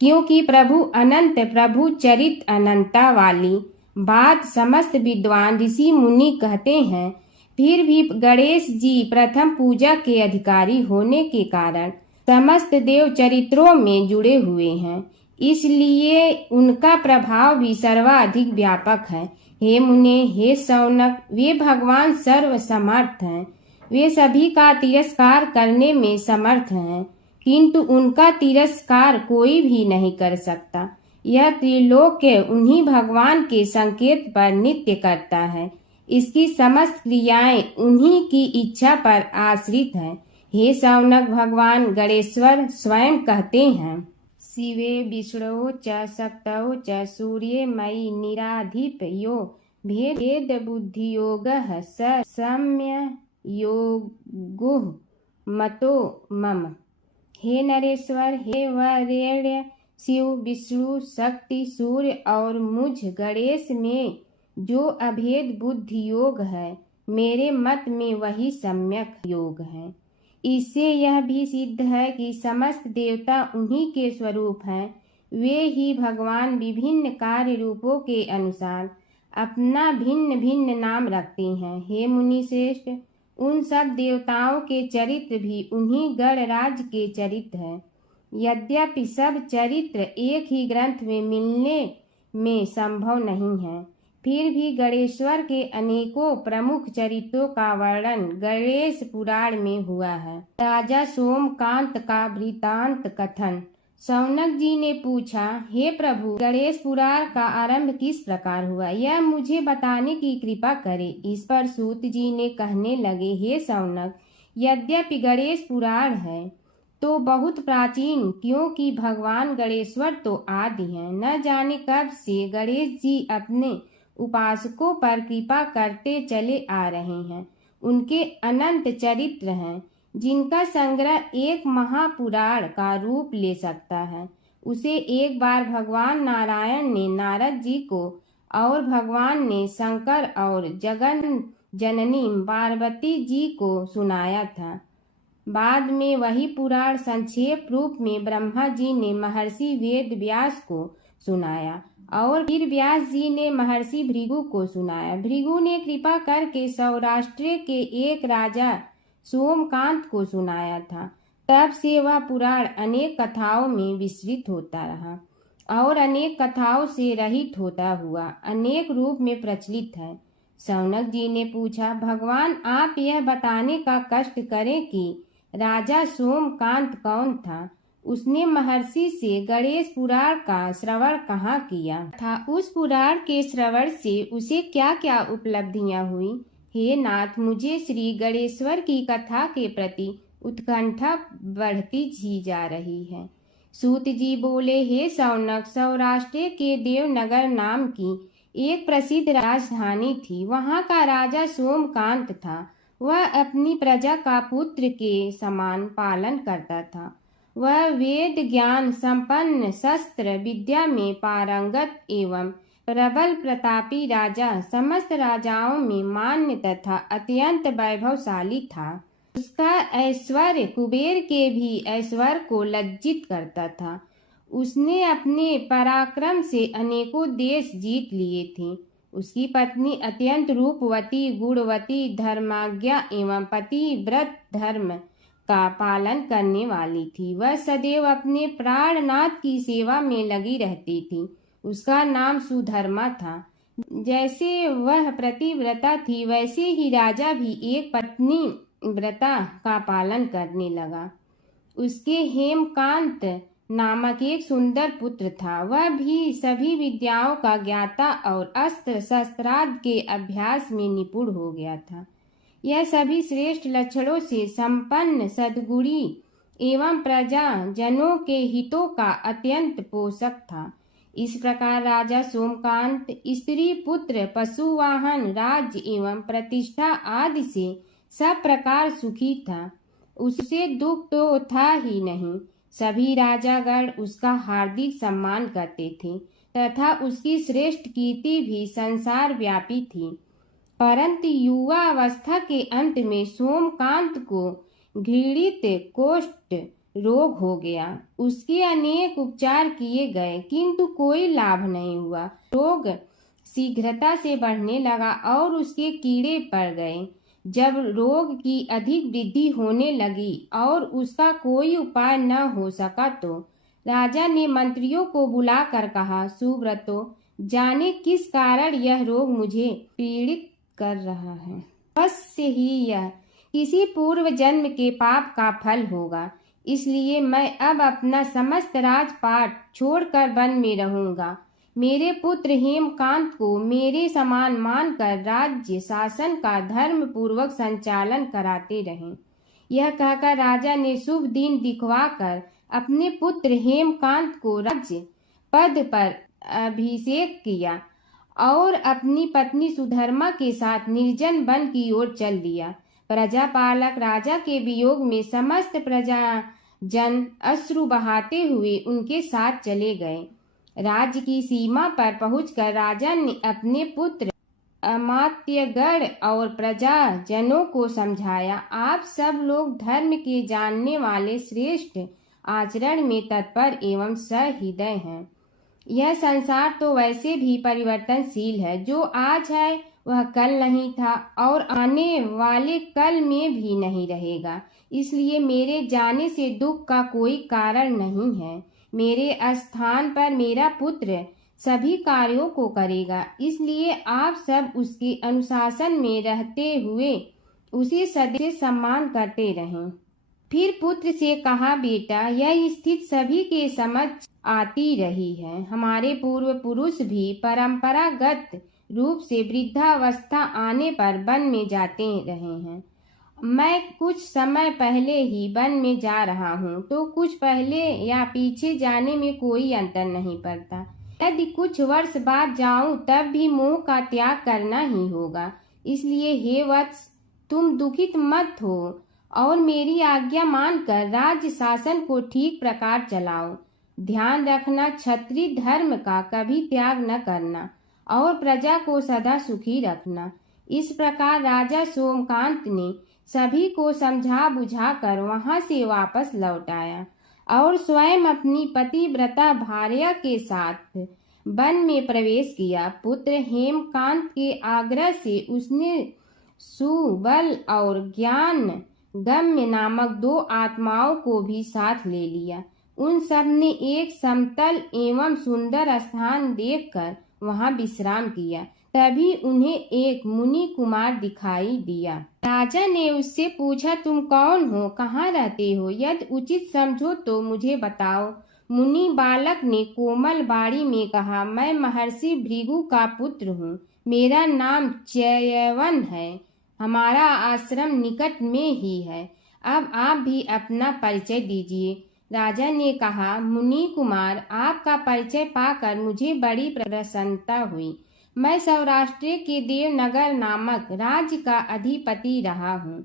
क्योंकि प्रभु अनंत, प्रभु चरित अनंता वाली बात समस्त विद्वान ऋषि मुनि कहते हैं। फिर भी गणेश जी प्रथम पूजा के अधिकारी होने के कारण समस्त देव चरित्रों में जुड़े हुए हैं, इसलिए उनका प्रभाव भी सर्वाधिक व्यापक है। हे मुने, हे शौनक, वे भगवान सर्व समर्थ हैं। वे सभी का तिरस्कार करने में समर्थ हैं, किंतु उनका तिरस्कार कोई भी नहीं कर सकता। यह त्रिलोक्य उन्हीं भगवान के संकेत पर नित्य करता है। इसकी समस्त क्रियाएं उन्हीं की इच्छा पर आश्रित हैं। हे शौनक भगवान गणेश्वर स्वयं कहते हैं, शिवे विष्णु च शक्तौ च सूर्ये मयि निराधिप यो भेद बुद्धि योग स सम्य योगो मतो मम। हे नरेश्वर, हे वरेण्य, शिव, विष्णु, शक्ति, सूर्य और मुझ गणेश में जो अभेद बुद्धि योग है, मेरे मत में वही सम्यक योग है। इससे यह भी सिद्ध है कि समस्त देवता उन्हीं के स्वरूप हैं। वे ही भगवान विभिन्न कार्य रूपों के अनुसार अपना भिन्न भिन्न नाम रखते हैं। हे मुनि श्रेष्ठ, उन सब देवताओं के चरित्र भी उन्हीं गणराज के चरित्र हैं। यद्यपि सब चरित्र एक ही ग्रंथ में मिलने में संभव नहीं है, फिर भी गणेश्वर के अनेकों प्रमुख चरित्रों का वर्णन गणेश पुराण में हुआ है। राजा सोमकांत का वृतांत कथन। शौनक जी ने पूछा, हे प्रभु, गणेश पुराण का आरंभ किस प्रकार हुआ, यह मुझे बताने की कृपा करें। इस पर सूत जी ने कहने लगे, हे शौनक, यद्यपि गणेश पुराण है तो बहुत प्राचीन, क्योंकि भगवान गणेश्वर तो आदि हैं। न जाने कब से गणेश जी अपने उपासकों पर कृपा करते चले आ रहे हैं। उनके अनंत चरित्र हैं, जिनका संग्रह एक महापुराण का रूप ले सकता है। उसे एक बार भगवान नारायण ने नारद जी को और भगवान ने शंकर और जगन जननी पार्वती जी को सुनाया था। बाद में वही पुराण संक्षेप रूप में ब्रह्मा जी ने महर्षि वेद व्यास को सुनाया और फिर व्यास जी ने महर्षि भृगु को सुनाया। भृगु ने कृपा करके सौराष्ट्र के एक राजा सोमकांत को सुनाया था। तब से वह पुराण अनेक कथाओं में विस्तृत होता रहा और अनेक कथाओं से रहित होता हुआ अनेक रूप में प्रचलित है। शौनक जी ने पूछा, भगवान, आप यह बताने का कष्ट करें कि राजा सोमकांत कौन था। उसने महर्षि से गणेश पुराण का श्रवण कहाँ किया था, उस पुराण के श्रवण से उसे क्या क्या उपलब्धियां हुई। हे नाथ, मुझे श्री गणेश्वर की कथा के प्रति उत्कंठा बढ़ती ही जा रही है। सूत जी बोले, हे शौनक, सौराष्ट्र के देवनगर नाम की एक प्रसिद्ध राजधानी थी। वहाँ का राजा सोमकांत था। वह अपनी प्रजा का पुत्र के समान पालन करता था। वह वेद ज्ञान संपन्न, शस्त्र विद्या में पारंगत एवं प्रबल प्रतापी राजा, समस्त राजाओं में मान्य तथा अत्यंत वैभवशाली था। उसका ऐश्वर्य कुबेर के भी ऐश्वर्य को लज्जित करता था। उसने अपने पराक्रम से अनेकों देश जीत लिए थे। उसकी पत्नी अत्यंत रूपवती, गुणवती, धर्माज्ञा एवं पतिव्रत धर्म का पालन करने वाली थी। वह सदैव अपने प्राणनाथ की सेवा में लगी रहती थी। उसका नाम सुधर्मा था। जैसे वह पतिव्रता थी, वैसे ही राजा भी एक पत्नी व्रता का पालन करने लगा। उसके हेमकांत नामक एक सुंदर पुत्र था। वह भी सभी विद्याओं का ज्ञाता और अस्त्र शस्त्रादि के अभ्यास में निपुण हो गया था। यह सभी श्रेष्ठ लक्षणों से संपन्न, सद्गुणी एवं प्रजा जनों के हितों का अत्यंत पोषक था। इस प्रकार राजा सोमकांत स्त्री, पुत्र, पशु, वाहन, राज्य एवं प्रतिष्ठा आदि से सब प्रकार सुखी था। उससे दुख तो था ही नहीं। सभी राजागण उसका हार्दिक सम्मान करते थे तथा उसकी श्रेष्ठ कीर्ति भी संसार व्यापी थी। परंतु युवावस्था के अंत में सोमकांत को घृणित कोष्ठ रोग हो गया। उसके अनेक उपचार किए गए किंतु कोई लाभ नहीं हुआ। रोग शीघ्रता से बढ़ने लगा और उसके कीड़े पड़ गए। जब रोग की अधिक वृद्धि होने लगी और उसका कोई उपाय न हो सका तो राजा ने मंत्रियों को बुलाकर कहा, सुव्रतो, जाने किस कारण यह रोग मुझे पीड़ित कर रहा है। अवश्य ही यह किसी पूर्व जन्म के पाप का फल होगा। इसलिए मैं अब अपना समस्त राजपाट छोड़कर वन में रहूंगा। मेरे पुत्र हेमकांत को मेरे समान मानकर राज्य शासन का धर्म पूर्वक संचालन कराते रहें। यह कहकर राजा ने शुभ दिन दिखवाकर अपने पुत्र हेमकांत को राज्य पद पर अभिषेक किया और अपनी पत्नी सुधर्मा के साथ निर्जन वन की ओर चल दिया। प्रजापालक राजा के वियोग में समस्त प्रजा जन अश्रु बहाते हुए उनके साथ चले गए। राज्य की सीमा पर पहुंचकर राजा ने अपने पुत्र अमात्यगण और प्रजा जनों को समझाया, आप सब लोग धर्म के जानने वाले, श्रेष्ठ आचरण में तत्पर एवं सहृदय हैं। यह संसार तो वैसे भी परिवर्तनशील है। जो आज है वह कल नहीं था और आने वाले कल में भी नहीं रहेगा। इसलिए मेरे जाने से दुख का कोई कारण नहीं है। मेरे स्थान पर मेरा पुत्र सभी कार्यों को करेगा। इसलिए आप सब उसके अनुशासन में रहते हुए उसे सदैव सम्मान करते रहें। फिर पुत्र से कहा, बेटा, यह स्थिति सभी के समझ आती रही है। हमारे पूर्व पुरुष भी परंपरागत रूप से वृद्धावस्था आने पर वन में जाते रहे हैं। मैं कुछ समय पहले ही वन में जा रहा हूँ, तो कुछ पहले या पीछे जाने में कोई अंतर नहीं पड़ता। यदि कुछ वर्ष बाद जाऊं तब भी मोह का त्याग करना ही होगा। इसलिए हे वत्स, तुम दुखित मत हो और मेरी आज्ञा मानकर राज्य शासन को ठीक प्रकार चलाओ। ध्यान रखना, क्षत्रिय धर्म का कभी त्याग न करना और प्रजा को सदा सुखी रखना। इस प्रकार राजा सोमकांत ने सभी को समझा बुझाकर वहां से वापस लौट आया और स्वयं अपनी पतिव्रता भार्या के साथ वन में प्रवेश किया। पुत्र हेमकांत के आग्रह से उसने सुबल और ज्ञान गम्य नामक 2 आत्माओं को भी साथ ले लिया। उन सब ने एक समतल एवं सुंदर स्थान देखकर वहां विश्राम किया तभी उन्हें एक मुनि कुमार दिखाई दिया। राजा ने उससे पूछा, तुम कौन हो, कहाँ रहते हो? यदि उचित समझो तो मुझे बताओ। मुनि बालक ने कोमल बाणी में कहा, मैं महर्षि भृगु का पुत्र हूँ। मेरा नाम च्यवन है। हमारा आश्रम निकट में ही है। अब आप भी अपना परिचय दीजिए। राजा ने कहा, मुनि कुमार, आपका परिचय पाकर मुझे बड़ी प्रसन्नता हुई। मैं सौराष्ट्र के देवनगर नामक राज्य का अधिपति रहा हूँ।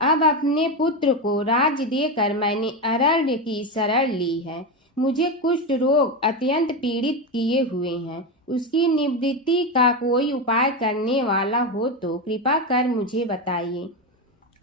अब अपने पुत्र को राज्य देकर मैंने अरण्य की शरण ली है। मुझे कुष्ठ रोग अत्यंत पीड़ित किए हुए हैं। उसकी निवृत्ति का कोई उपाय करने वाला हो तो कृपा कर मुझे बताइए।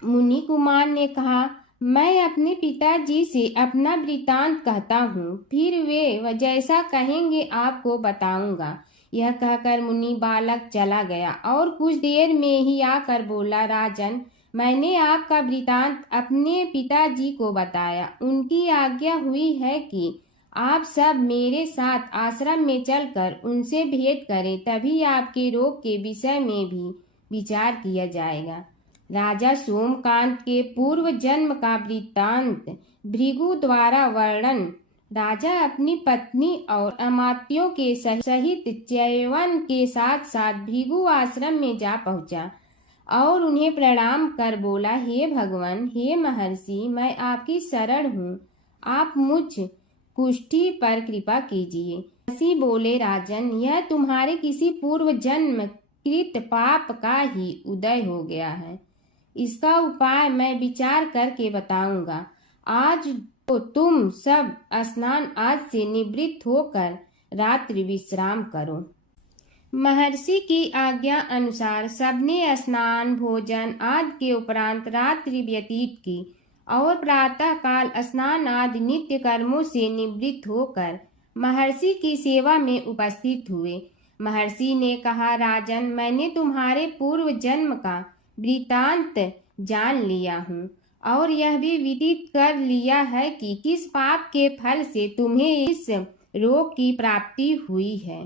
मुनि कुमार ने कहा, मैं अपने पिताजी से अपना वृतांत कहता हूँ, फिर वे जैसा कहेंगे आपको बताऊंगा। यह कहकर मुनि बालक चला गया और कुछ देर में ही आकर बोला, राजन, मैंने आपका वृतांत अपने पिताजी को बताया। उनकी आज्ञा हुई है कि आप सब मेरे साथ आश्रम में चलकर उनसे भेंट करें, तभी आपके रोग के विषय में भी विचार किया जाएगा। राजा सोमकांत के पूर्व जन्म का वृत्तांत भृगु द्वारा वर्णन। राजा अपनी पत्नी और अमात्यों के सहित च्यवन के साथ साथ भृगु आश्रम में जा पहुंचा और उन्हें प्रणाम कर बोला, हे भगवान, हे महर्षि, मैं आपकी शरण हूँ। आप मुझ कुष्ठी पर कृपा कीजिए। महर्षि बोले, राजन, यह तुम्हारे किसी पूर्व जन्म कृत पाप का ही उदय हो गया है। इसका उपाय मैं विचार करके बताऊंगा। आज तो तुम सब स्नान आज से निवृत्त होकर रात्रि विश्राम करो। महर्षि की आज्ञा अनुसार सबने स्नान भोजन आदि के उपरांत रात्रि व्यतीत की और प्रातः काल स्नान आदि नित्य कर्मों से निवृत्त होकर महर्षि की सेवा में उपस्थित हुए। महर्षि ने कहा, राजन, मैंने तुम्हारे पूर्व जन्म का वृतांत जान लिया हूँ और यह भी विदित कर लिया है कि किस पाप के फल से तुम्हें इस रोग की प्राप्ति हुई है।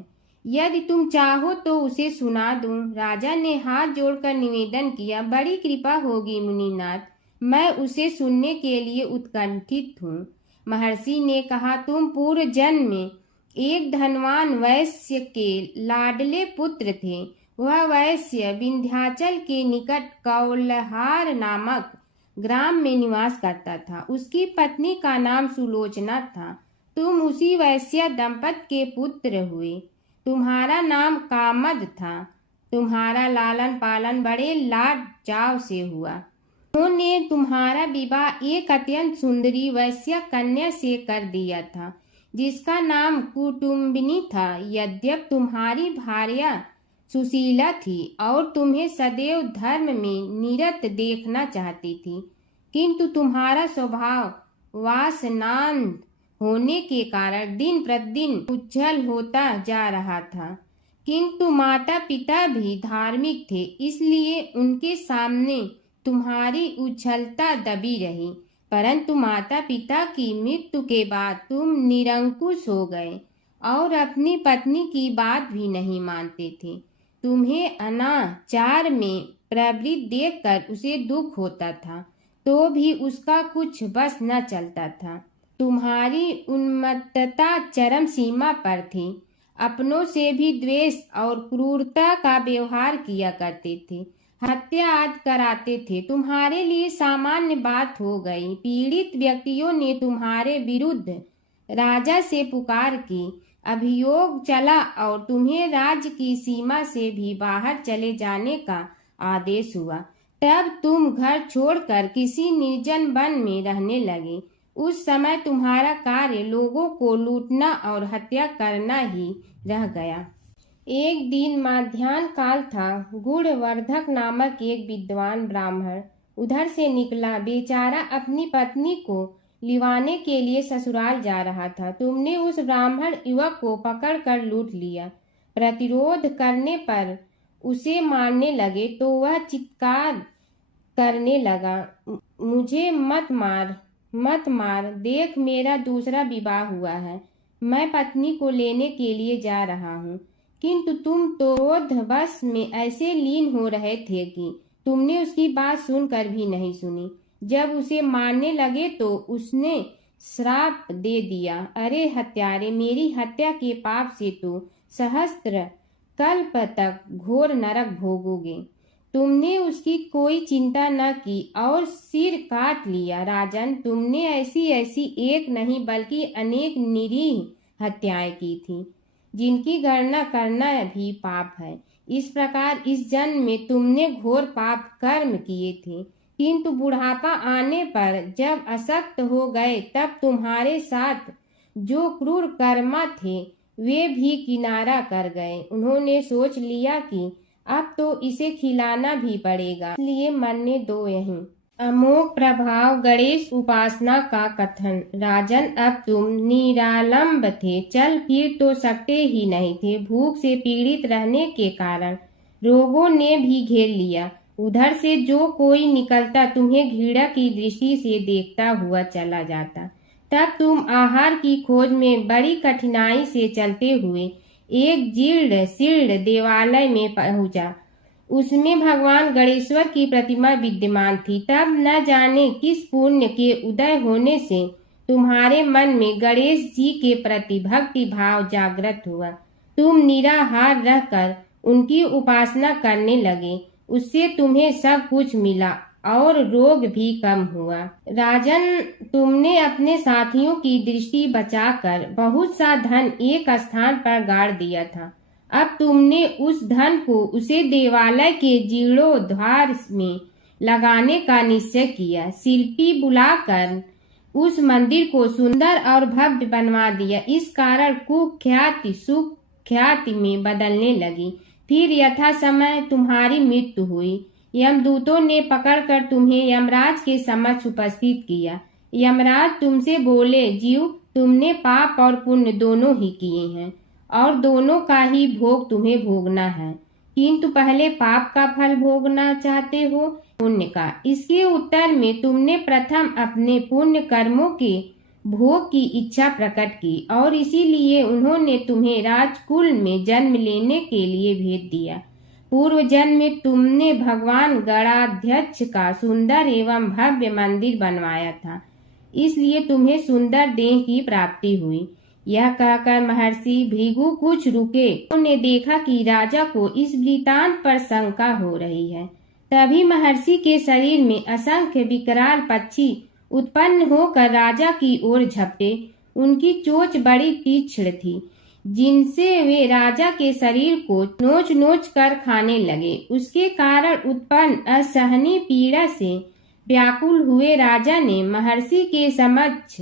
यदि तुम चाहो तो उसे सुना दूं। राजा ने हाथ जोड़कर निवेदन किया, बड़ी कृपा होगी मुनिनाथ, मैं उसे सुनने के लिए उत्कंठित हूँ। महर्षि ने कहा, तुम पूर्व जन्म में एक धनवान वैश्य के लाडले पुत्र थे। वह वैश्य विंध्याचल के निकट कौलहार नामक ग्राम में निवास करता था। उसकी पत्नी का नाम सुलोचना था। तुम उसी वैश्य दंपत के पुत्र हुए। तुम्हारा नाम कामद था। तुम्हारा लालन पालन बड़े लाड चाव से हुआ। उन्होंने तुम्हारा विवाह एक अत्यंत सुंदरी वैश्य कन्या से कर दिया था, जिसका नाम कुटुम्बिनी था। यद्यप तुम्हारी भार्या सुशीला थी और तुम्हें सदैव धर्म में निरत देखना चाहती थी, किंतु तुम्हारा स्वभाव वासनांध होने के कारण दिन प्रतिदिन उज्जवल होता जा रहा था। किंतु माता पिता भी धार्मिक थे, इसलिए उनके सामने तुम्हारी उछलता दबी रही। परंतु माता पिता की मृत्यु के बाद तुम निरंकुश हो गए और अपनी पत्नी की बात भी नहीं मानते थे। तुम्हें अनाचार में प्रवृत्त देखकर उसे दुख होता था, तो भी उसका कुछ बस न चलता था। तुम्हारी उन्मत्तता चरम सीमा पर थी। अपनों से भी द्वेष और क्रूरता का व्यवहार किया करते थे। हत्या आदि कराते थे। तुम्हारे लिए सामान्य बात हो गई। पीड़ित व्यक्तियों ने तुम्हारे विरुद्ध राजा से पुकार की। अभियोग चला और तुम्हें राज्य की सीमा से भी बाहर चले जाने का आदेश हुआ। तब तुम घर छोड़कर किसी निर्जन वन में रहने लगे। उस समय तुम्हारा कार्य लोगों को लूटना और हत्या करना ही रह गया। एक दिन माध्याह्न काल था। गुणवर्धक नामक एक विद्वान ब्राह्मण उधर से निकला। बेचारा अपनी पत्नी को लिवाने के लिए ससुराल जा रहा था। तुमने उस ब्राह्मण युवक को पकड़कर लूट लिया। प्रतिरोध करने पर उसे मारने लगे तो वह चित्कार करने लगा, मुझे मत मार, मत मार, देख मेरा दूसरा विवाह हुआ है। मैं पत्नी को लेने के लिए जा रहा हूँ। किंतु तुम तो क्रोधवश में ऐसे लीन हो रहे थे कि तुमने उसकी बात सुनकर भी नहीं सुनी। जब उसे मारने लगे तो उसने श्राप दे दिया, अरे हत्यारे, मेरी हत्या के पाप से तो सहस्त्र कल्प तक घोर नरक भोगोगे। तुमने उसकी कोई चिंता न की और सिर काट लिया। राजन, तुमने ऐसी ऐसी एक नहीं बल्कि अनेक निरीह हत्याएं की थी, जिनकी गणना करना भी पाप है। इस प्रकार इस जन्म में तुमने घोर पाप कर्म किए थे, किंतु बुढ़ापा आने पर जब अशक्त हो गए तब तुम्हारे साथ जो क्रूर कर्मा थे वे भी किनारा कर गए। उन्होंने सोच लिया कि अब तो इसे खिलाना भी पड़ेगा, इसलिए मरने दो यहीं। अमोघ प्रभाव गणेश उपासना का कथन। राजन, अब तुम निरालंब थे, चल फिर तो सकते ही नहीं थे। भूख से पीड़ित रहने के कारण रोगों ने भी घेर लिया। उधर से जो कोई निकलता तुम्हें घृणा की दृष्टि से देखता हुआ चला जाता। तब तुम आहार की खोज में बड़ी कठिनाई से चलते हुए एक जीर्ण शीर्ण देवालय में पहुंचा। उसमें भगवान गणेश्वर की प्रतिमा विद्यमान थी। तब न जाने किस पुण्य के उदय होने से तुम्हारे मन में गणेश जी के प्रति भक्ति भाव जागृत हुआ। तुम निराहार रहकर उनकी उपासना करने लगे। उससे तुम्हें सब कुछ मिला और रोग भी कम हुआ। राजन, तुमने अपने साथियों की दृष्टि बचाकर बहुत सा धन एक स्थान पर गाड़ दिया था। अब तुमने उस धन को उसे देवालय के जीर्णोद्धार में लगाने का निश्चय किया। शिल्पी बुलाकर उस मंदिर को सुंदर और भव्य बनवा दिया। इस कारण कुख्याति सुख्याति में बदलने लगी। फिर यथा समय तुम्हारी मृत्यु हुई। यमदूतों ने पकड़कर तुम्हें यमराज के समक्ष उपस्थित किया। यमराज तुमसे बोले, जीव, तुमने पाप और पुण्य दोनों ही किए हैं और दोनों का ही भोग तुम्हें भोगना है, किंतु पहले पाप का फल भोगना चाहते हो पुण्य का। इसके उत्तर में तुमने प्रथम अपने पुण्य कर्मों के भोग की इच्छा प्रकट की और इसीलिए उन्होंने तुम्हें राजकुल में जन्म लेने के लिए भेज दिया। पूर्व जन्म में तुमने भगवान गणाध्यक्ष का सुंदर एवं भव्य मंदिर बनवाया था, इसलिए तुम्हें सुंदर देह की प्राप्ति हुई। यह कहकर महर्षि भृगु कुछ रुके। उन्होंने देखा कि राजा को इस वृतांत पर शंका हो रही है। तभी महर्षि के शरीर में असंख्य विकराल पक्षी उत्पन्न होकर राजा की ओर झपटे। उनकी चोंच बड़ी तीक्ष्ण थी, जिनसे वे राजा के शरीर को नोच नोच कर खाने लगे। उसके कारण उत्पन्न असहनीय पीड़ा से व्याकुल हुए राजा ने महर्षि के समक्ष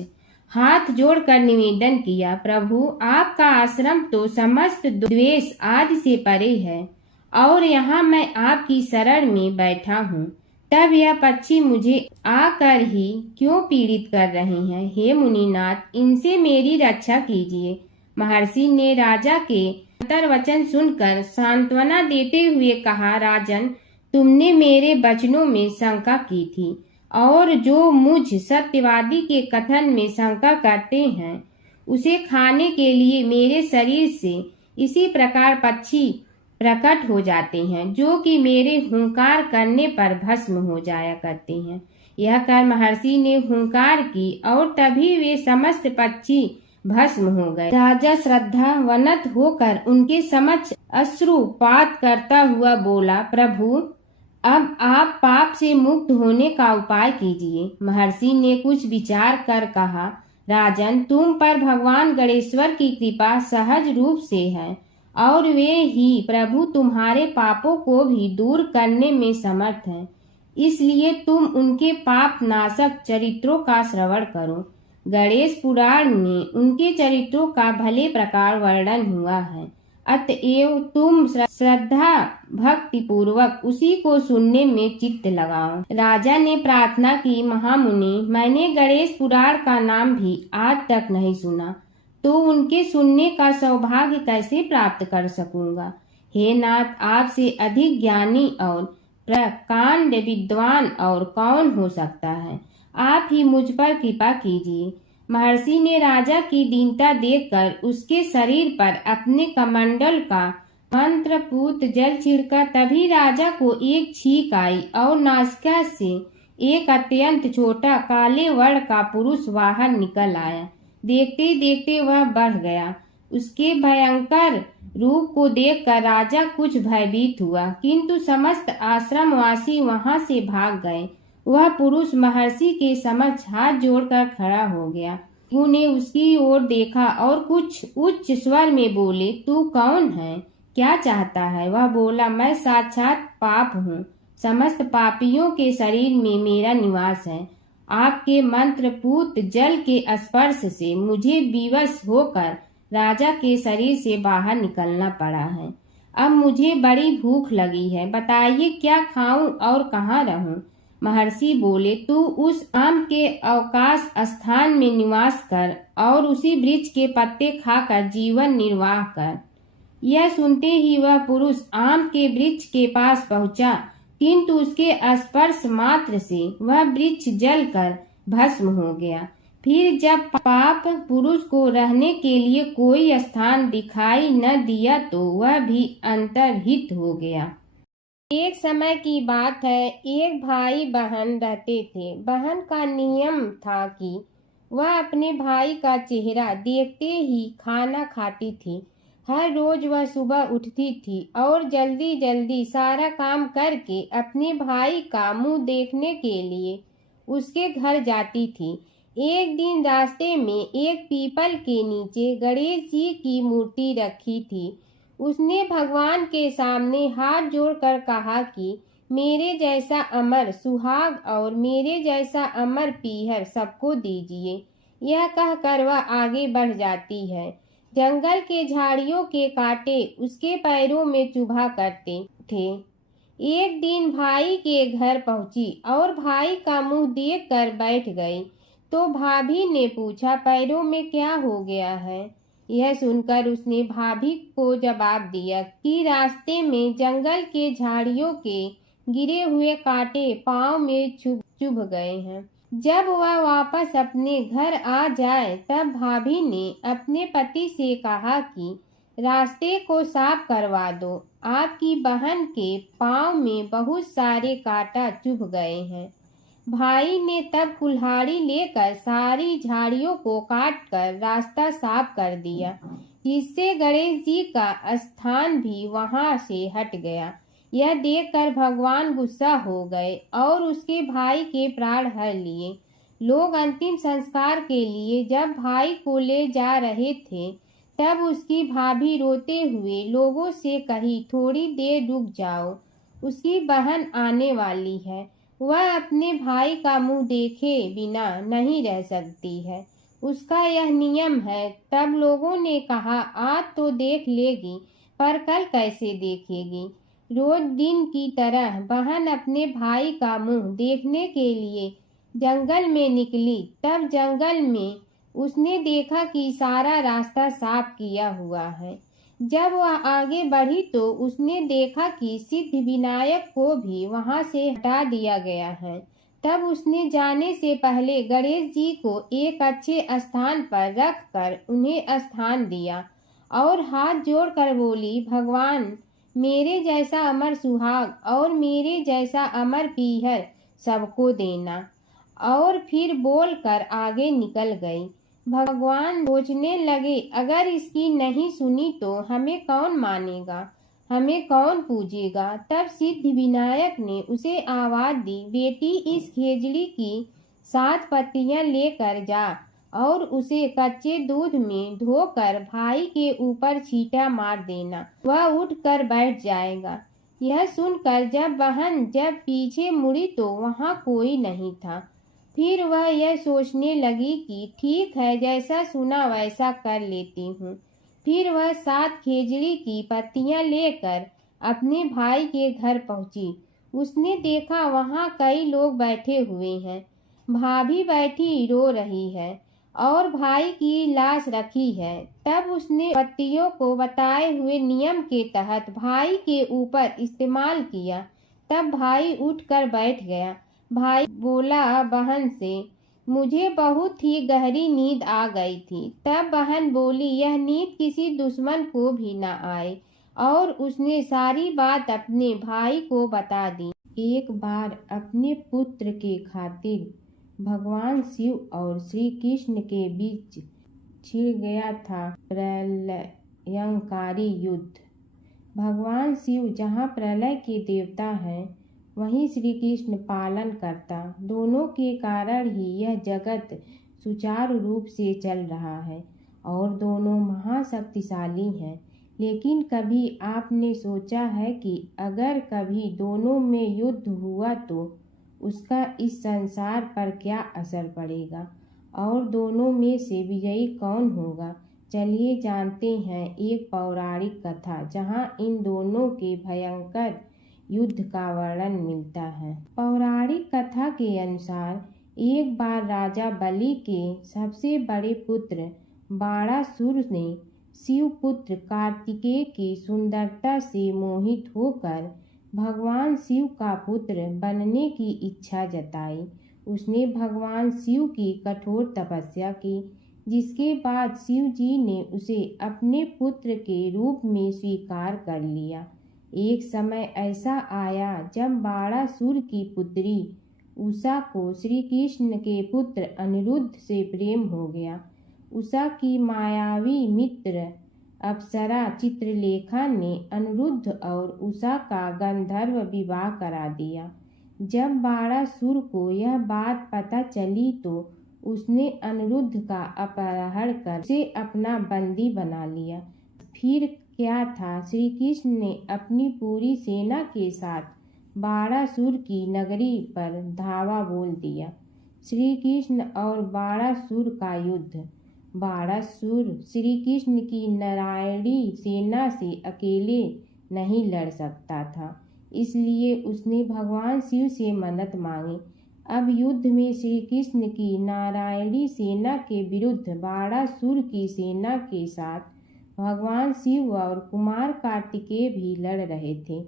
हाथ जोड़कर निवेदन किया, प्रभु, आपका आश्रम तो समस्त द्वेष आदि से परे है और यहाँ मैं आपकी शरण में बैठा हूँ। तब यह पक्षी मुझे आकर ही क्यों पीड़ित कर रहे हैं? हे मुनिनाथ, इनसे मेरी रक्षा कीजिए। महर्षि ने राजा के अंतर्वचन सुनकर सांत्वना देते हुए कहा, राजन, तुमने मेरे वचनों में शंका की थी और जो मुझ सत्यवादी के कथन में शंका करते हैं उसे खाने के लिए मेरे शरीर से इसी प्रकार पक्षी प्रकट हो जाते हैं, जो कि मेरे हुंकार करने पर भस्म हो जाया करते हैं। यह कर महर्षि ने हुंकार की और तभी वे समस्त पक्षी भस्म हो गए। राजा श्रद्धावनत होकर उनके समक्ष अश्रुपात करता हुआ बोला, प्रभु, अब आप पाप से मुक्त होने का उपाय कीजिए। महर्षि ने कुछ विचार कर कहा, राजन, तुम पर भगवान गणेश्वर की कृपा सहज रूप से है और वे ही प्रभु तुम्हारे पापों को भी दूर करने में समर्थ हैं। इसलिए तुम उनके पाप नाशक चरित्रों का श्रवण करो। गणेश पुराण में उनके चरित्रों का भले प्रकार वर्णन हुआ है, अतएव तुम श्रद्धा भक्ति पूर्वक उसी को सुनने में चित्त लगाओ। राजा ने प्रार्थना की, महामुनि, मैंने गणेश पुराण का नाम भी आज तक नहीं सुना, तो उनके सुनने का सौभाग्य कैसे प्राप्त कर सकूंगा? हे नाथ, आपसे अधिक ज्ञानी और प्रकांड विद्वान और कौन हो सकता है? आप ही मुझ पर कृपा कीजिए। महर्षि ने राजा की दीनता देखकर उसके शरीर पर अपने कमंडल का मंत्रपूत जल छिड़का। तभी राजा को एक छींक आई और नासिका से एक अत्यंत छोटा काले वर्ण का पुरुष बाहर निकल आया। देखते देखते वह बढ़ गया। उसके भयंकर रूप को देखकर राजा कुछ भयभीत हुआ, किंतु समस्त आश्रमवासी वहां से भाग गए। वह पुरुष महर्षि के समक्ष हाथ जोड़कर खड़ा हो गया। उन्हें उसकी ओर देखा और कुछ उच्च स्वर में बोले, तू कौन है, क्या चाहता है? वह बोला, मैं साक्षात पाप हूँ। समस्त पापियों के शरीर में मेरा निवास है। आपके मंत्रपूत जल के स्पर्श से मुझे विवश होकर राजा के शरीर से बाहर निकलना पड़ा है। अब मुझे बड़ी भूख लगी है, बताइए क्या खाऊं और कहाँ रहूं? महर्षि बोले, तू उस आम के अवकाश स्थान में निवास कर और उसी वृक्ष के पत्ते खाकर जीवन निर्वाह कर। यह सुनते ही वह पुरुष आम के वृक्ष के पास पहुंचा, किंतु उसके स्पर्श मात्र से वह वृक्ष जलकर भस्म हो गया। फिर जब पाप पुरुष को रहने के लिए कोई स्थान दिखाई न दिया तो वह भी अंतर्हित हो गया। एक समय की बात है, एक भाई बहन रहते थे। बहन का नियम था कि वह अपने भाई का चेहरा देखते ही खाना खाती थी। हर रोज वह सुबह उठती थी और जल्दी जल्दी सारा काम करके अपने भाई का मुंह देखने के लिए उसके घर जाती थी। एक दिन रास्ते में एक पीपल के नीचे गणेश जी की मूर्ति रखी थी। उसने भगवान के सामने हाथ जोड़कर कहा कि मेरे जैसा अमर सुहाग और मेरे जैसा अमर पीहर सबको दीजिए। यह कहकर वह आगे बढ़ जाती है। जंगल के झाड़ियों के कांटे उसके पैरों में चुभा करते थे। एक दिन भाई के घर पहुंची और भाई का मुंह देखकर बैठ गई तो भाभी ने पूछा, पैरों में क्या हो गया है? यह सुनकर उसने भाभी को जवाब दिया कि रास्ते में जंगल के झाड़ियों के गिरे हुए कांटे पांव में चुभ गए हैं। जब वह वापस अपने घर आ जाए तब भाभी ने अपने पति से कहा कि रास्ते को साफ करवा दो, आपकी बहन के पांव में बहुत सारे कांटा चुभ गए हैं। भाई ने तब कुल्हाड़ी लेकर सारी झाड़ियों को काटकर रास्ता साफ कर दिया, जिससे गणेश जी का स्थान भी वहां से हट गया। यह देखकर भगवान गुस्सा हो गए और उसके भाई के प्राण हर लिए। लोग अंतिम संस्कार के लिए जब भाई को ले जा रहे थे तब उसकी भाभी रोते हुए लोगों से कही, थोड़ी देर रुक जाओ, उसकी बहन आने वाली है। वह अपने भाई का मुंह देखे बिना नहीं रह सकती है, उसका यह नियम है। तब लोगों ने कहा, आज तो देख लेगी पर कल कैसे देखेगी? रोज दिन की तरह बहन अपने भाई का मुंह देखने के लिए जंगल में निकली। तब जंगल में उसने देखा कि सारा रास्ता साफ किया हुआ है। जब वह आगे बढ़ी तो उसने देखा कि सिद्धि विनायक को भी वहां से हटा दिया गया है। तब उसने जाने से पहले गणेश जी को एक अच्छे स्थान पर रखकर उन्हें स्थान दिया और हाथ जोड़कर बोली, भगवान मेरे जैसा अमर सुहाग और मेरे जैसा अमर पीहर सबको देना। और फिर बोलकर आगे निकल गई। भगवान सोचने लगे, अगर इसकी नहीं सुनी तो हमें कौन मानेगा, हमें कौन पूजेगा? तब सिद्धि विनायक ने उसे आवाज दी, बेटी इस खेजड़ी की 7 पत्तियां लेकर जा और उसे कच्चे दूध में धोकर भाई के ऊपर छींटा मार देना, वह उठकर बैठ जाएगा। यह सुनकर जब पीछे मुड़ी तो वहां कोई नहीं था। फिर वह यह सोचने लगी कि ठीक है, जैसा सुना वैसा कर लेती हूँ। फिर वह 7 खेजड़ी की पत्तियां लेकर अपने भाई के घर पहुंची। उसने देखा वहां कई लोग बैठे हुए हैं। भाभी बैठी रो रही है और भाई की लाश रखी है। तब उसने पत्तियों को बताए हुए नियम के तहत भाई के ऊपर इस्तेमाल किया। तब भाई उठकर बैठ गया। भाई बोला बहन से, मुझे बहुत ही गहरी नींद आ गई थी। तब बहन बोली, यह नींद किसी दुश्मन को भी न आए और उसने सारी बात अपने भाई को बता दी। एक बार अपने पुत्र के खातिर भगवान शिव और श्री कृष्ण के बीच छिड़ गया था प्रलयंकारी युद्ध। भगवान शिव जहाँ प्रलय के देवता हैं, वहीं श्री कृष्ण पालन करता। दोनों के कारण ही यह जगत सुचारू रूप से चल रहा है और दोनों महाशक्तिशाली हैं। लेकिन कभी आपने सोचा है कि अगर कभी दोनों में युद्ध हुआ तो उसका इस संसार पर क्या असर पड़ेगा और दोनों में से विजयी कौन होगा? चलिए जानते हैं एक पौराणिक कथा जहां इन दोनों के भयंकर युद्ध का वर्णन मिलता है। पौराणिक कथा के अनुसार एक बार राजा बलि के सबसे बड़े पुत्र बाणासुर ने शिवपुत्र कार्तिकेय की सुंदरता से मोहित होकर भगवान शिव का पुत्र बनने की इच्छा जताई। उसने भगवान शिव की कठोर तपस्या की, जिसके बाद शिव जी ने उसे अपने पुत्र के रूप में स्वीकार कर लिया। एक समय ऐसा आया जब बाणासुर की पुत्री उषा को श्री कृष्ण के पुत्र अनिरुद्ध से प्रेम हो गया। उषा की मायावी मित्र अप्सरा चित्रलेखा ने अनिरुद्ध और उषा का गंधर्व विवाह करा दिया। जब बाणासुर को यह बात पता चली तो उसने अनिरुद्ध का अपहरण कर उसे अपना बंदी बना लिया। फिर क्या था, श्री कृष्ण ने अपनी पूरी सेना के साथ बाणासुर की नगरी पर धावा बोल दिया। श्री कृष्ण और बाणासुर का युद्ध। बाणासुर श्री कृष्ण की नारायणी सेना से अकेले नहीं लड़ सकता था, इसलिए उसने भगवान शिव से मदद मांगी। अब युद्ध में श्री कृष्ण की नारायणी सेना के विरुद्ध बाणासुर की सेना के साथ भगवान शिव और कुमार कार्तिकेय भी लड़ रहे थे।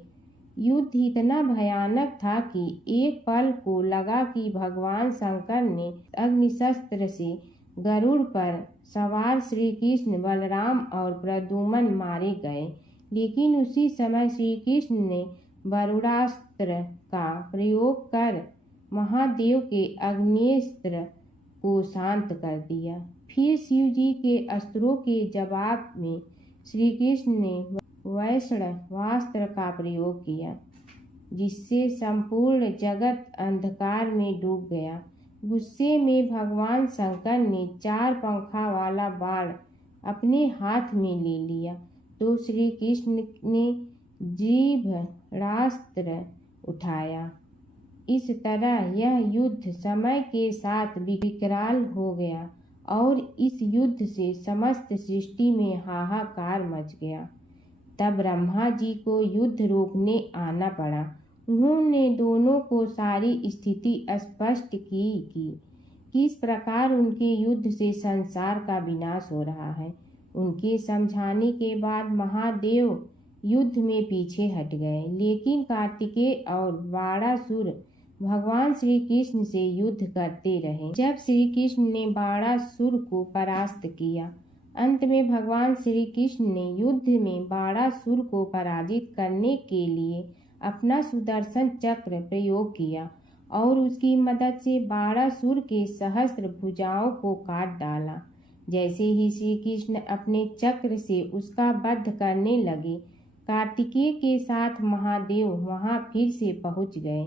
युद्ध इतना भयानक था कि एक पल को लगा कि भगवान शंकर ने अग्निशस्त्र से गरुड़ पर सवार श्री कृष्ण, बलराम और प्रद्युम्न मारे गए। लेकिन उसी समय श्री कृष्ण ने वरुणास्त्र का प्रयोग कर महादेव के अग्नेस्त्र को शांत कर दिया। फिर शिव जी के अस्त्रों के जवाब में श्री कृष्ण ने वैष्णवास्त्र का प्रयोग किया, जिससे संपूर्ण जगत अंधकार में डूब गया। गुस्से में भगवान शंकर ने 4 पंखा वाला बाण अपने हाथ में ले लिया तो श्री कृष्ण ने जीभरास्त्र उठाया। इस तरह यह युद्ध समय के साथ विकराल हो गया और इस युद्ध से समस्त सृष्टि में हाहाकार मच गया। तब ब्रह्मा जी को युद्ध रोकने आना पड़ा। उन्होंने दोनों को सारी स्थिति स्पष्ट की कि किस प्रकार उनके युद्ध से संसार का विनाश हो रहा है। उनके समझाने के बाद महादेव युद्ध में पीछे हट गए, लेकिन कार्तिकेय और बाणासुर भगवान श्री कृष्ण से युद्ध करते रहे। जब श्री कृष्ण ने बाणासुर को परास्त किया, अंत में भगवान श्री कृष्ण ने युद्ध में बाणासुर को पराजित करने के लिए अपना सुदर्शन चक्र प्रयोग किया और उसकी मदद से बाणासुर के सहस्त्र भुजाओं को काट डाला। जैसे ही श्री कृष्ण अपने चक्र से उसका वध करने लगे, कार्तिकेय के साथ महादेव वहां फिर से पहुंच गए।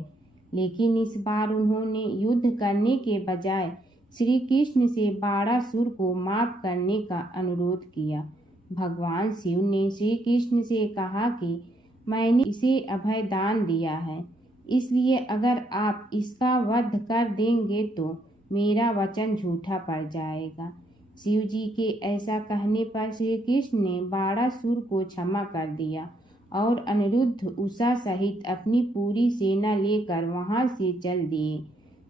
लेकिन इस बार उन्होंने युद्ध करने के बजाय श्री कृष्ण से बाणासुर को माफ करने का अनुरोध किया। भगवान शिव ने श्री कृष्ण से कहा कि मैंने इसे अभय दान दिया है, इसलिए अगर आप इसका वध कर देंगे तो मेरा वचन झूठा पड़ जाएगा। शिव जी के ऐसा कहने पर श्री कृष्ण ने बाणासुर को क्षमा कर दिया और अनिरुद्ध, उषा सहित अपनी पूरी सेना लेकर वहां से चल दिए।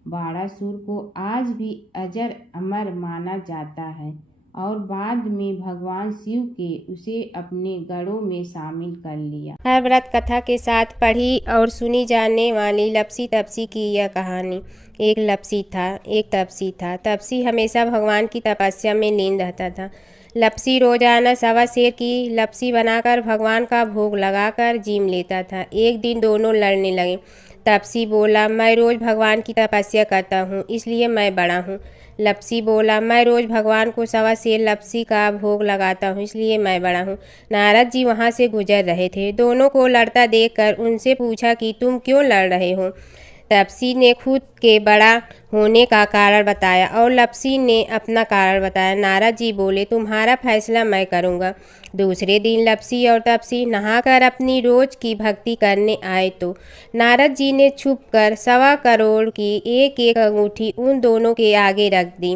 बाणासुर को आज भी अजर अमर माना जाता है और बाद में भगवान शिव के उसे अपने गढ़ों में शामिल कर लिया। हर व्रत कथा के साथ पढ़ी और सुनी जाने वाली लपसी तपसी की यह कहानी। एक लपसी था, एक तपसी था। तपसी हमेशा भगवान की तपस्या में लीन रहता था, लपसी रोजाना सवा सेर की लपसी बनाकर भगवान का भोग लगाकर जीम लेता था। एक दिन दोनों लड़ने लगे। तपसी बोला, मैं रोज़ भगवान की तपस्या करता हूँ, इसलिए मैं बड़ा हूँ। लपसी बोला, मैं रोज़ भगवान को सवा सेर लपसी का भोग लगाता हूँ, इसलिए मैं बड़ा हूँ। नारद जी वहाँ से गुजर रहे थे। दोनों को लड़ता देखकर उनसे पूछा कि तुम क्यों लड़ रहे हो। तपसी ने खुद के बड़ा होने का कारण बताया और लपसी ने अपना कारण बताया। नारद जी बोले, तुम्हारा फैसला मैं करूँगा। दूसरे दिन लपसी और तपसी नहाकर अपनी रोज की भक्ति करने आए तो नारद जी ने छुपकर 1.25 करोड़ की एक एक अंगूठी उन दोनों के आगे रख दी।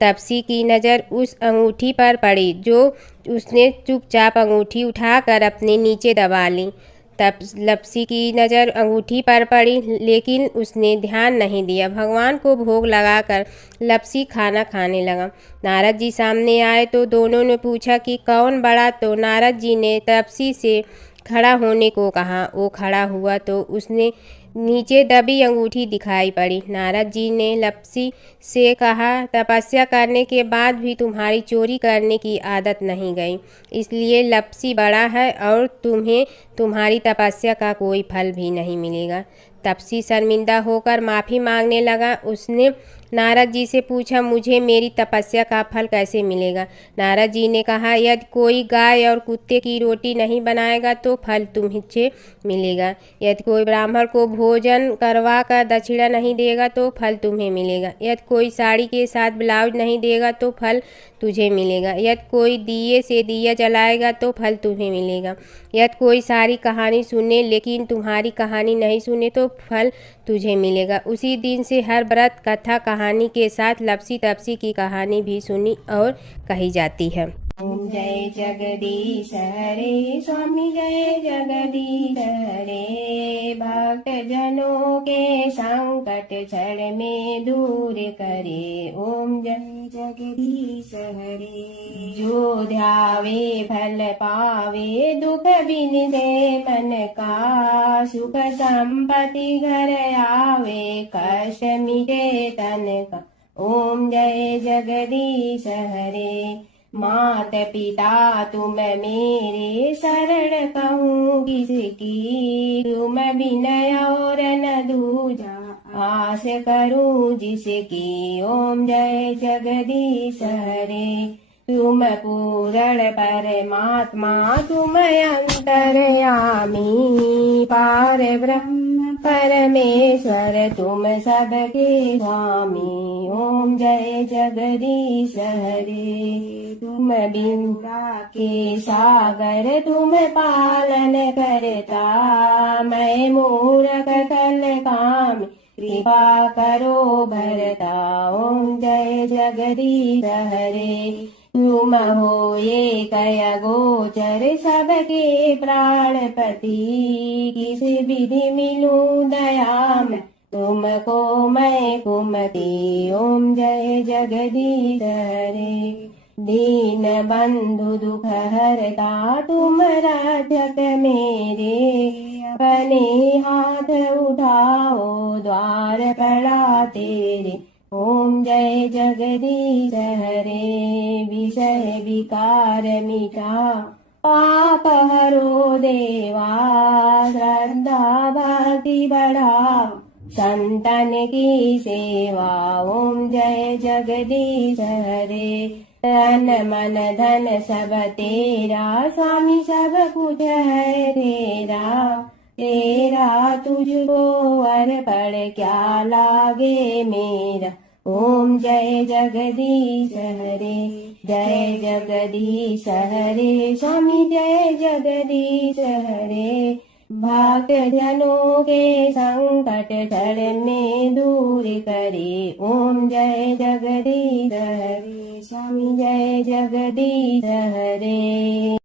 तपसी की नज़र उस अंगूठी पर पड़ी जो उसने चुपचाप अंगूठी उठाकर अपने नीचे दबा ली। तब लपसी की नज़र अंगूठी पर पड़ी, लेकिन उसने ध्यान नहीं दिया। भगवान को भोग लगाकर लपसी खाना खाने लगा। नारद जी सामने आए तो दोनों ने पूछा कि कौन बड़ा, तो नारद जी ने तपसी से खड़ा होने को कहा। वो खड़ा हुआ तो उसने नीचे दबी अंगूठी दिखाई पड़ी। नारद जी ने लपसी से कहा, तपस्या करने के बाद भी तुम्हारी चोरी करने की आदत नहीं गई, इसलिए लपसी बड़ा है और तुम्हें तुम्हारी तपस्या का कोई फल भी नहीं मिलेगा। तपसी शर्मिंदा होकर माफ़ी मांगने लगा। उसने नारद जी से पूछा, मुझे मेरी तपस्या का फल कैसे मिलेगा। नारद जी ने कहा, यदि कोई गाय और कुत्ते की रोटी नहीं बनाएगा तो फल तुम्हें मिलेगा। यदि कोई ब्राह्मण को भोजन करवा कर दक्षिणा नहीं देगा तो फल तुम्हें मिलेगा। यदि कोई साड़ी के साथ ब्लाउज नहीं देगा तो फल तुझे मिलेगा। यदि कोई दिए से दिया जलाएगा तो फल तुम्हें मिलेगा। यदि कोई सारी कहानी सुने लेकिन तुम्हारी कहानी नहीं सुने तो फल तुझे मिलेगा। उसी दिन से हर व्रत कथा कहानी के साथ लपसी तपसी की कहानी भी सुनी और कही जाती है। ओम जय जगदीश हरे स्वामी जय जगदीश हरे, भक्त जनों के संकट क्षण में दूर करे। ओम जय जगदीश हरे, जो ध्यावे फल पावे, दुख बिन दे मन का, सुख संपत्ति घर आवे, कष्ट मिटे तन का। ओम जय जगदीश हरे, मात पिता तुम मेरे, शरण कहूँ किसकी, तुम विनय और न दूजा, आस करूँ जिसकी। ओम जय जगदीश हरे, तुम पूर्ण परमात्मा, तुम अंतर्यामी, पार ब्रह्म परमेश्वर, तुम सबके स्वामी। ओम जय जगदीश हरे, तुम बिंदा के सागर, तुम पालन करता, मैं मूरख कल काम, कृपा करो भरता। ओम जय जगदीश हरे, तुम हो ये कय गोचर, सबके प्राणपति, किस विधि मिलूं दया में, तुमको मैं कुमति। ओम जय जगदीश हरे, दीन बंधु दुख हरता, तुम रक्षक मेरे, अपने हाथ उठाओ, द्वार पड़ा तेरे। ओम जय जगदीश हरे, विषय विकार मिटा, पाप हरो देवा, श्रद्धा भक्ति बढ़ाओ, संतन की सेवा। ओम जय जगदीश हरे, तन मन धन सब तेरा, स्वामी सब कुछ है तेरा, तेरा तुझको अर्पण क्या लागे मेरा। ओम जय जगदीश हरे, जय जगदीश हरे, स्वामी जय जगदीश हरे, भक्त जनों के संकट क्षण में दूर करे। ओम जय जगदीश हरे, स्वामी जय जगदीश हरे।